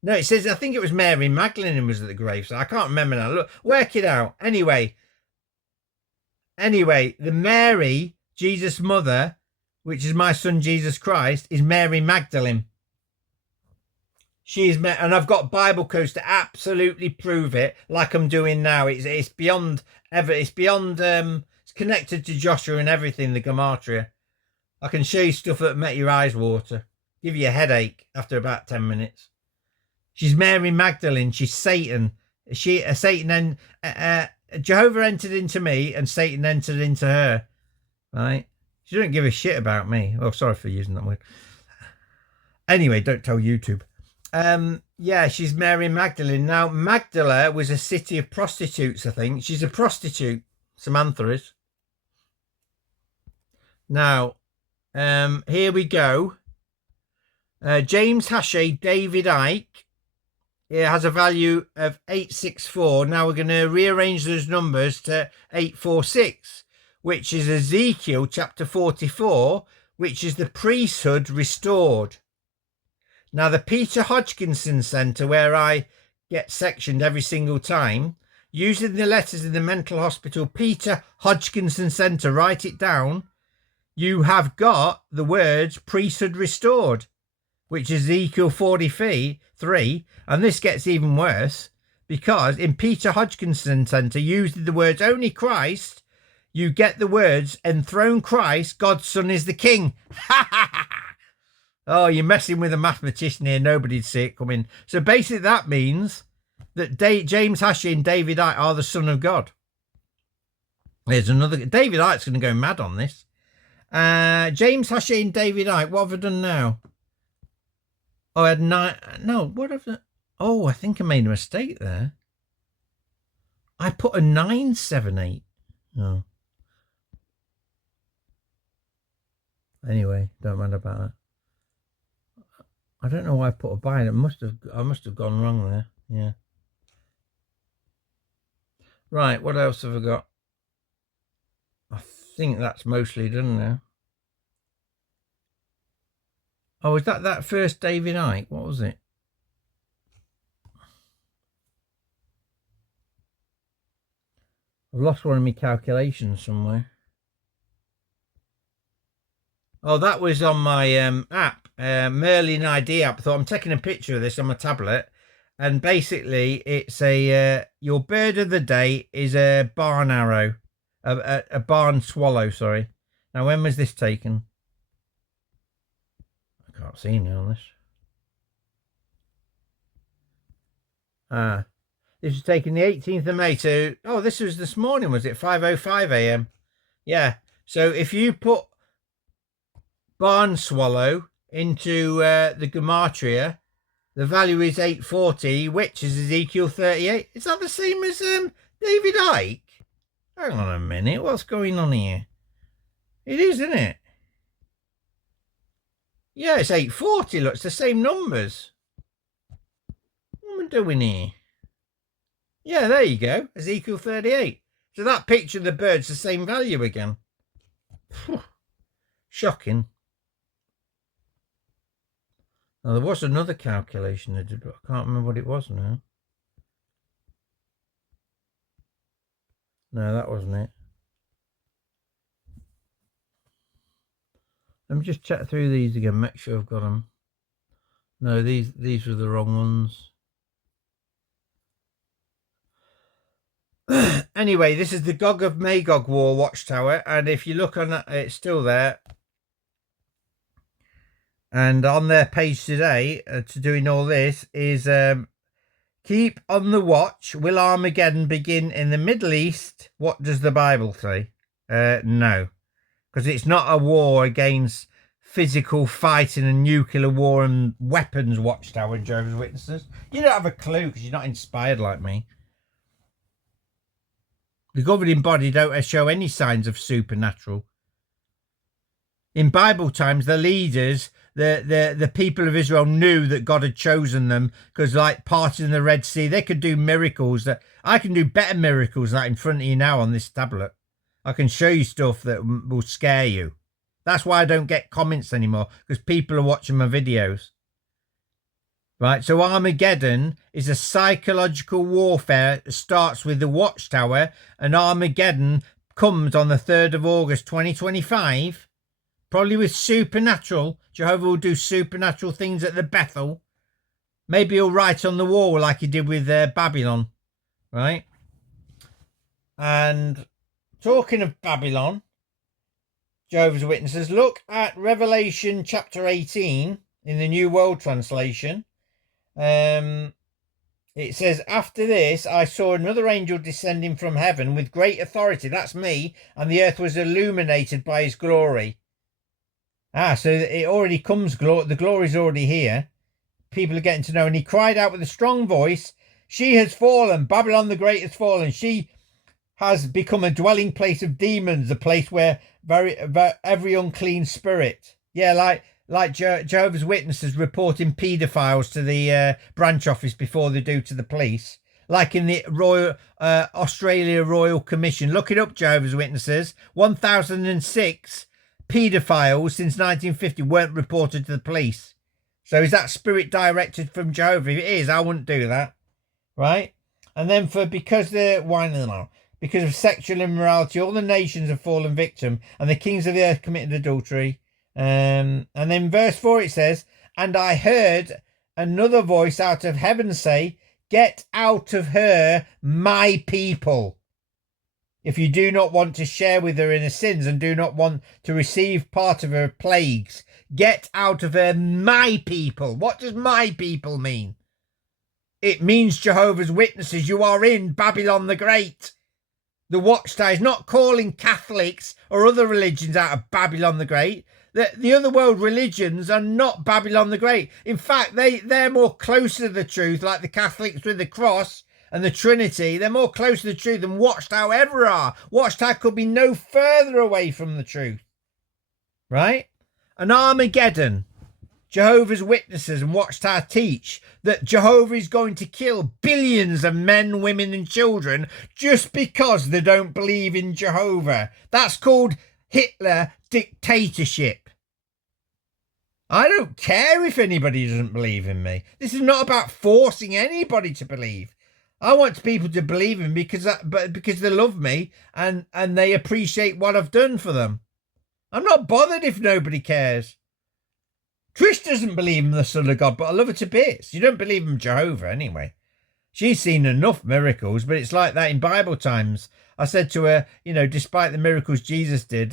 No, it says, I think it was Mary Magdalene was at the graveside. I can't remember now. Look, work it out. Anyway, the Mary, Jesus' mother, which is my son Jesus Christ, is Mary Magdalene. She is, and I've got Bible codes to absolutely prove it, like I'm doing now. It's beyond ever. It's beyond. It's connected to Joshua and everything. The Gematria. I can show you stuff that make your eyes water, give you a headache after about 10 minutes. She's Mary Magdalene. She's Satan. Satan and Jehovah entered into me, and Satan entered into her. Right? She doesn't give a shit about me. Oh, sorry for using that word. Anyway, don't tell YouTube. Yeah, she's Mary Magdalene. Now, Magdala was a city of prostitutes, I think. She's a prostitute. Samantha is. Now, here we go. James Hashay, David Icke. It has a value of 864. Now we're going to rearrange those numbers to 846, which is Ezekiel chapter 44, which is the priesthood restored. Now, the Peter Hodgkinson Centre, where I get sectioned every single time, using the letters in the mental hospital, Peter Hodgkinson Centre, write it down, you have got the words priesthood restored, which is Ezekiel 43, and this gets even worse, because in Peter Hodgkinson Centre, using the words only Christ, you get the words enthrone Christ, God's Son is the King. Oh, you're messing with a mathematician here. Nobody'd see it coming. So basically that means that James Hashay and David Icke are the Son of God. There's another. David Icke's going to go mad on this. James Hashey and David Icke. What have I done now? Oh, I had 9. No, what have I... Oh, I think I made a mistake there. I put a 978. Oh. Anyway, don't matter about that. I don't know why I put a buy. I must have gone wrong there. Yeah. Right, what else have I got? I think that's mostly done now. Oh, is that first David Icke? What was it? I've lost one of my calculations somewhere. Oh, that was on my app, Merlin ID app. I thought I'm taking a picture of this on my tablet. And basically, it's a your bird of the day is a barn arrow, a barn swallow. Sorry. Now, when was this taken? I can't see now on this. This was taken the 18th of May to. Oh, this was this morning. Was it 5:05 a.m.? Yeah. So if you put barn swallow into the Gematria, the value is 840, which is Ezekiel 38. Is that the same as David Icke? Hang on a minute, what's going on here? It is, isn't it? Yeah, it's 840. Look, it's the same numbers. What am I doing here? Yeah, there you go. Ezekiel 38. So that picture of the bird's the same value again. Shocking. Now, there was another calculation I did, but I can't remember what it was now. No, that wasn't it. Let me just check through these again, make sure I've got them. No, these were the wrong ones. Anyway, this is the Gog of Magog War Watchtower, and if you look on that, it's still there. And on their page today, to doing all this, is keep on the watch. Will Armageddon begin in the Middle East? What does the Bible say? No, because it's not a war against physical fighting and nuclear war and weapons, Watchtower and Jehovah's Witnesses. You don't have a clue because you're not inspired like me. The governing body don't show any signs of supernatural. In Bible times, the leaders, the people of Israel knew that God had chosen them because, like parting the Red Sea, they could do miracles that I can do better miracles than that in front of you now on this tablet. I can show you stuff that will scare you. That's why I don't get comments anymore, because people are watching my videos. Right, so Armageddon is a psychological warfare that starts with the Watchtower, and Armageddon comes on the 3rd of August 2025. Probably with supernatural. Jehovah will do supernatural things at the Bethel. Maybe he'll write on the wall like he did with Babylon. Right? And talking of Babylon, Jehovah's Witnesses, look at Revelation chapter 18 in the New World Translation. It says, after this, I saw another angel descending from heaven with great authority. That's me. And the earth was illuminated by his glory. So it already comes, the glory's already here. People are getting to know. And he cried out with a strong voice, she has fallen, Babylon the Great has fallen. She has become a dwelling place of demons, a place where every unclean spirit. Yeah, like Jehovah's Witnesses reporting paedophiles to the branch office before they do to the police. Like in the Australia Royal Commission. Look it up, Jehovah's Witnesses. 1006 paedophiles since 1950 weren't reported to the police. So is that spirit directed from Jehovah? If it is, I wouldn't do that. Right? And then because of sexual immorality, all the nations have fallen victim, and the kings of the earth committed adultery. And then verse 4 it says, and I heard another voice out of heaven say, get out of her, my people. If you do not want to share with her in her sins and do not want to receive part of her plagues, get out of her, my people. What does my people mean? It means Jehovah's Witnesses. You are in Babylon the Great. The Watchtower is not calling Catholics or other religions out of Babylon the Great. The other world religions are not Babylon the Great. In fact, they're more closer to the truth, like the Catholics with the cross and the Trinity. They're more close to the truth than Watchtower ever are. Watchtower could be no further away from the truth. Right? And Armageddon, Jehovah's Witnesses and Watchtower teach that Jehovah is going to kill billions of men, women and children just because they don't believe in Jehovah. That's called Hitler dictatorship. I don't care if anybody doesn't believe in me. This is not about forcing anybody to believe. I want people to believe in me because they love me and they appreciate what I've done for them. I'm not bothered if nobody cares. Trish doesn't believe in the Son of God, but I love her to bits. You don't believe in Jehovah anyway. She's seen enough miracles, but it's like that in Bible times. I said to her, you know, despite the miracles Jesus did,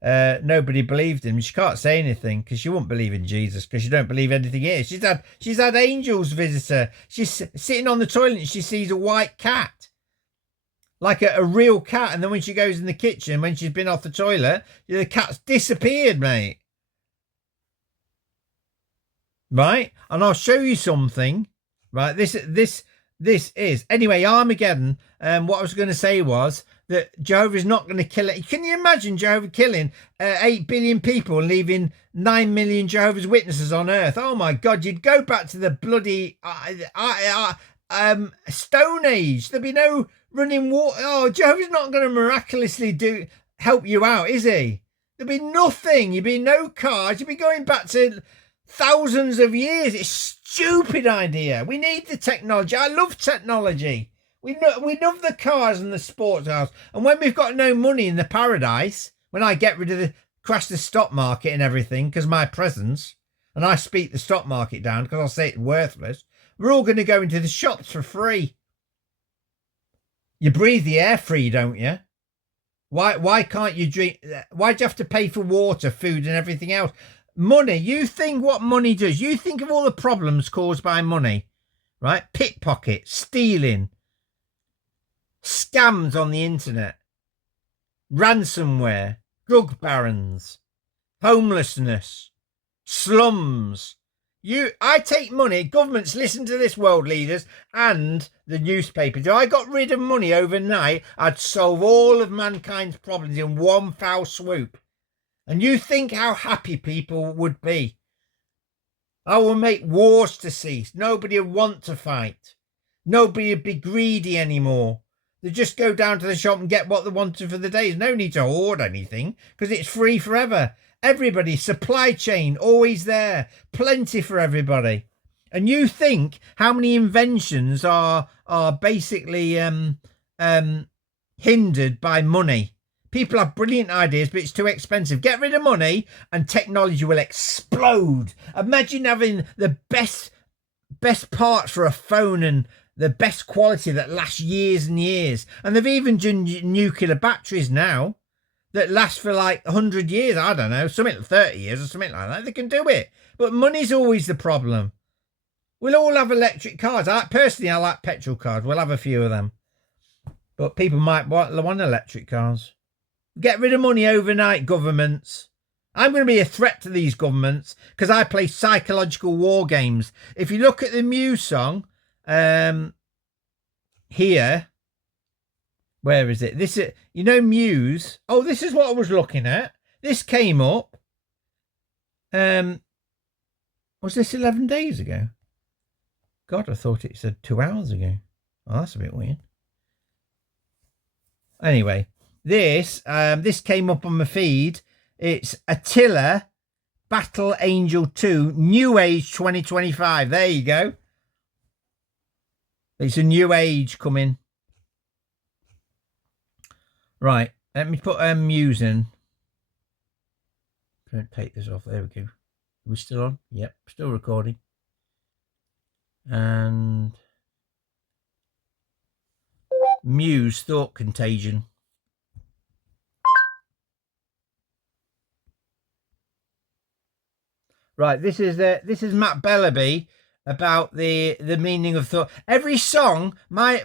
nobody believed him. She can't say anything because she won't believe in Jesus because she don't believe anything here. She's had angels visit her. She's sitting on the toilet and she sees a white cat, like a real cat. And then when she goes in the kitchen, when she's been off the toilet, the cat's disappeared, mate. Right? And I'll show you something. Right? This is anyway, Armageddon. What I was going to say was that Jehovah's not going to kill it. Can you imagine Jehovah killing 8 billion people and leaving 9 million Jehovah's Witnesses on earth? Oh my God, you'd go back to the bloody Stone Age. There'd be no running water. Oh, Jehovah's not going to miraculously help you out, is he? There'd be nothing. You'd be no cars. You'd be going back to thousands of years. It's a stupid idea. We need the technology. I love technology. We love the cars and the sports cars. And when we've got no money in the paradise, when I get rid of crash the stock market and everything because my presence, and I speak the stock market down because I'll say it's worthless, we're all going to go into the shops for free. You breathe the air free, don't you? Why can't you drink? Why do you have to pay for water, food and everything else? Money, you think what money does. You think of all the problems caused by money, right? Pickpocket, stealing, scams on the internet, ransomware, drug barons, homelessness, slums. I take money, governments listen to this, world leaders and the newspapers. If I got rid of money overnight, I'd solve all of mankind's problems in one foul swoop. And you think how happy people would be. I will make wars to cease. Nobody would want to fight. Nobody would be greedy anymore. They just go down to the shop and get what they wanted for the day. There's no need to hoard anything because it's free forever. Everybody, supply chain, always there. Plenty for everybody. And you think how many inventions are basically hindered by money. People have brilliant ideas, but it's too expensive. Get rid of money and technology will explode. Imagine having the best parts for a phone and the best quality that lasts years and years. And they've even done nuclear batteries now that last for like 100 years. I don't know, something like 30 years or something like that. They can do it. But money's always the problem. We'll all have electric cars. Personally, I like petrol cars. We'll have a few of them. But people might want electric cars. Get rid of money overnight, governments. I'm going to be a threat to these governments because I play psychological war games. If you look at the Muse song, here, where is it? This is, you know, Muse. Oh, this is what I was looking at. This came up. Was this 11 days ago? God, I thought it said 2 hours ago. Oh, that's a bit weird. Anyway. This came up on my feed. It's Attila, Battle Angel 2, New Age 2025. There you go. It's a new age coming. Right, let me put Muse in. Don't take this off. There we go. Are we still on? Yep, still recording. And Muse Thought Contagion. Right, this is Matt Bellaby about the meaning of thought. Every song, my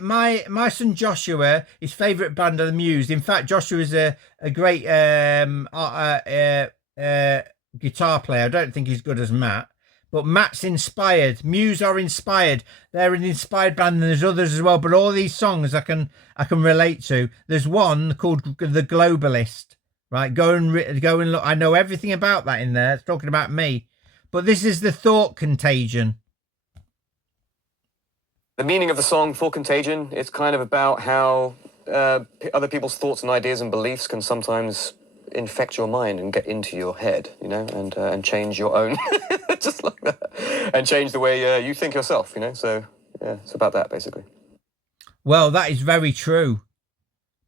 son Joshua, his favourite band are the Muse. In fact, Joshua is a great guitar player. I don't think he's good as Matt, but Matt's inspired. Muse are inspired. They're an inspired band, and there's others as well. But all these songs I can relate to. There's one called The Globalist. Right, go and look. I know everything about that in there. It's talking about me. But this is the Thought Contagion. The meaning of the song Thought Contagion, it's kind of about how other people's thoughts and ideas and beliefs can sometimes infect your mind and get into your head, you know, and change your own, just like that, and change the way you think yourself, you know. So, yeah, it's about that, basically. Well, that is very true.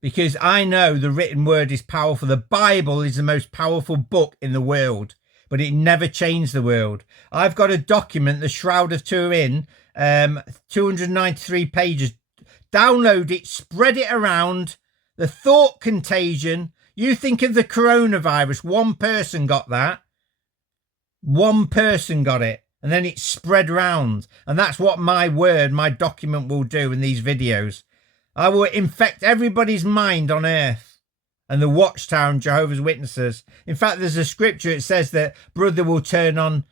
Because I know the written word is powerful. The Bible is the most powerful book in the world, but it never changed the world. I've got a document, the Shroud of Turin, 293 pages. Download it, spread it around. The Thought Contagion. You think of the coronavirus. One person got that. One person got it. And then it spread around. And that's what my word, my document will do in these videos. I will infect everybody's mind on earth and the Watchtower and Jehovah's Witnesses. In fact, there's a scripture. It says that brother will turn on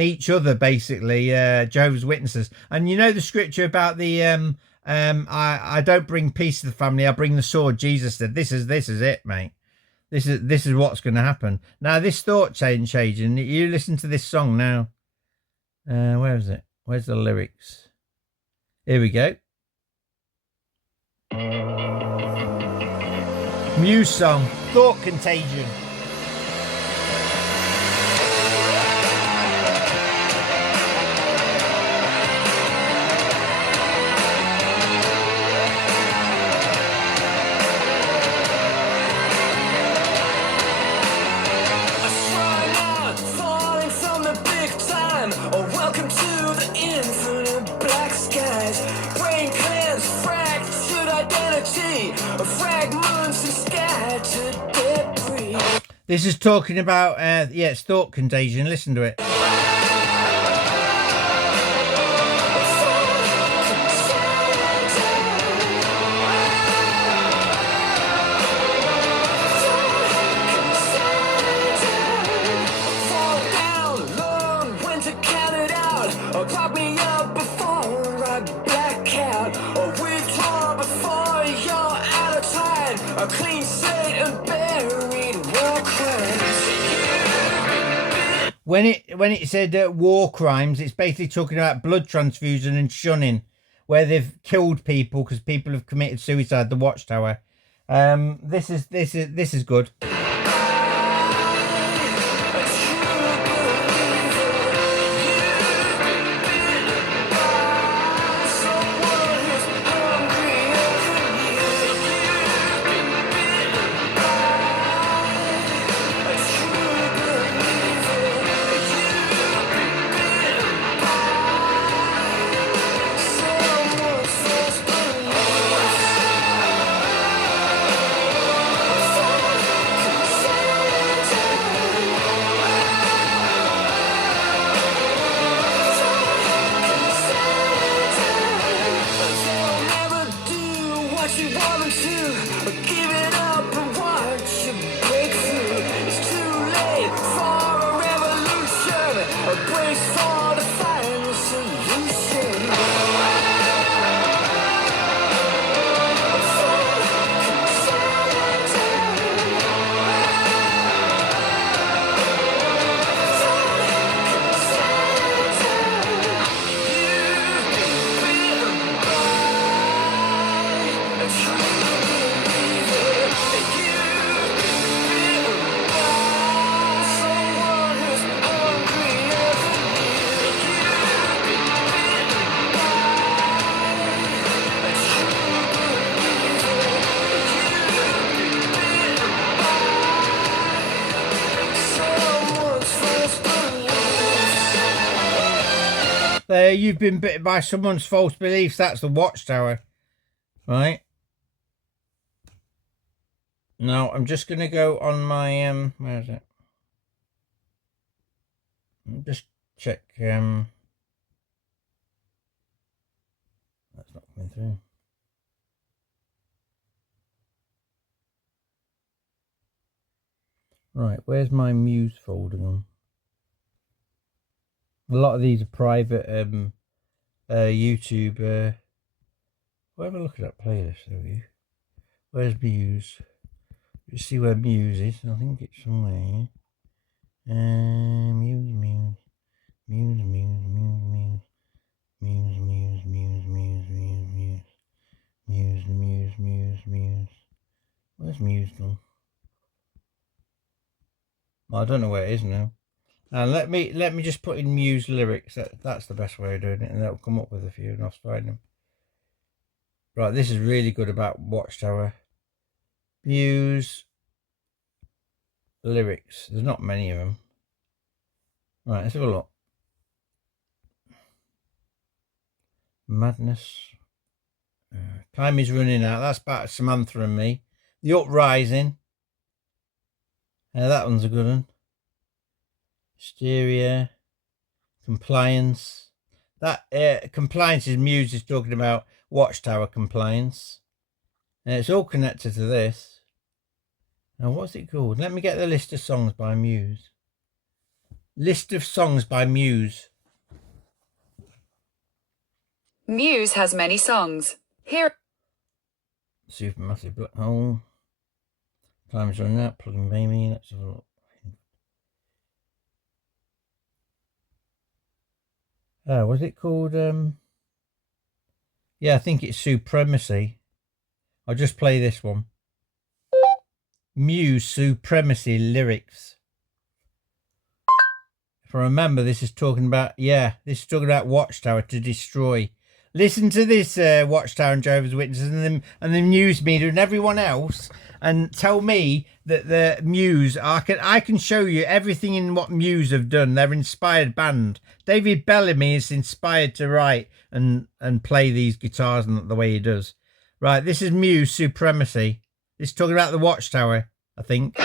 each other, basically, Jehovah's Witnesses. And you know the scripture about the, I don't bring peace to the family. I bring the sword. Jesus said, this is it, mate. This is what's going to happen. Now, this thought changing. You listen to this song now. Where is it? Where's the lyrics? Here we go. Muse song, Thought Contagion. Falling from the big time. Oh, welcome to the infinite black skies. Brain cleanse, fractured identity. Fragments and scattered debris. This is talking about, yeah, it's Thought Contagion. Listen to it. A clean slate and buried war crimes. When it said war crimes, it's basically talking about blood transfusion and shunning, where they've killed people because people have committed suicide. The Watchtower. This is good. There, you've been bitten by someone's false beliefs. That's the Watchtower, right? Now, I'm just going to go on my, where is it? Just check, too. Right, where's my Muse folder gone? A lot of these are private YouTube. We'll have a look at that playlist, shall we? Where's Muse? Let's see where Muse is. I think it's somewhere here. Muse, Muse, Muse, Muse, Muse, Muse, Muse, Muse, Muse, Muse, Muse, Muse, Muse, Muse, Muse, Muse. Where's Muse gone? I don't know where it is now. And let me just put in Muse lyrics. That's the best way of doing it, and that'll come up with a few, and I'll find them. Right, this is really good about Watchtower. Muse lyrics. There's not many of them. Right, let's have a look. Madness. Time is running out. That's about Samantha and Me. The Uprising. That one's a good one. Hysteria. Compliance. That compliance is Muse is talking about Watchtower compliance. And it's all connected to this. Now, what's it called? Let me get the list of songs by Muse. List of songs by Muse. Muse has many songs. Here. Supermassive Black Hole. Time's running out. Plugging Baby. Let's have a look. Was it called? Yeah, I think it's Supremacy. I'll just play this one. Muse Supremacy lyrics. If I remember, this is talking about, this is talking about Watchtower to destroy. Listen to this, Watchtower and Jehovah's Witnesses and the news media and everyone else, and tell me that the Muse, I can show you everything in what Muse have done. They're inspired band. David Bellamy is inspired to write and play these guitars and the way he does. Right, this is Muse Supremacy. This is talking about the Watchtower, I think.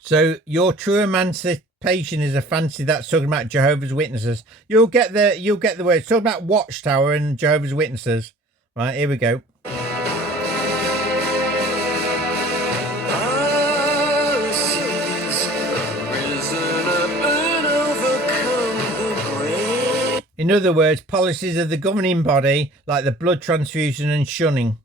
So your true emancipation is a fantasy. That's talking about Jehovah's Witnesses. You'll get the word. It's talking about Watchtower and Jehovah's Witnesses. Right, here we go. In other words, policies of the governing body like the blood transfusion and shunning.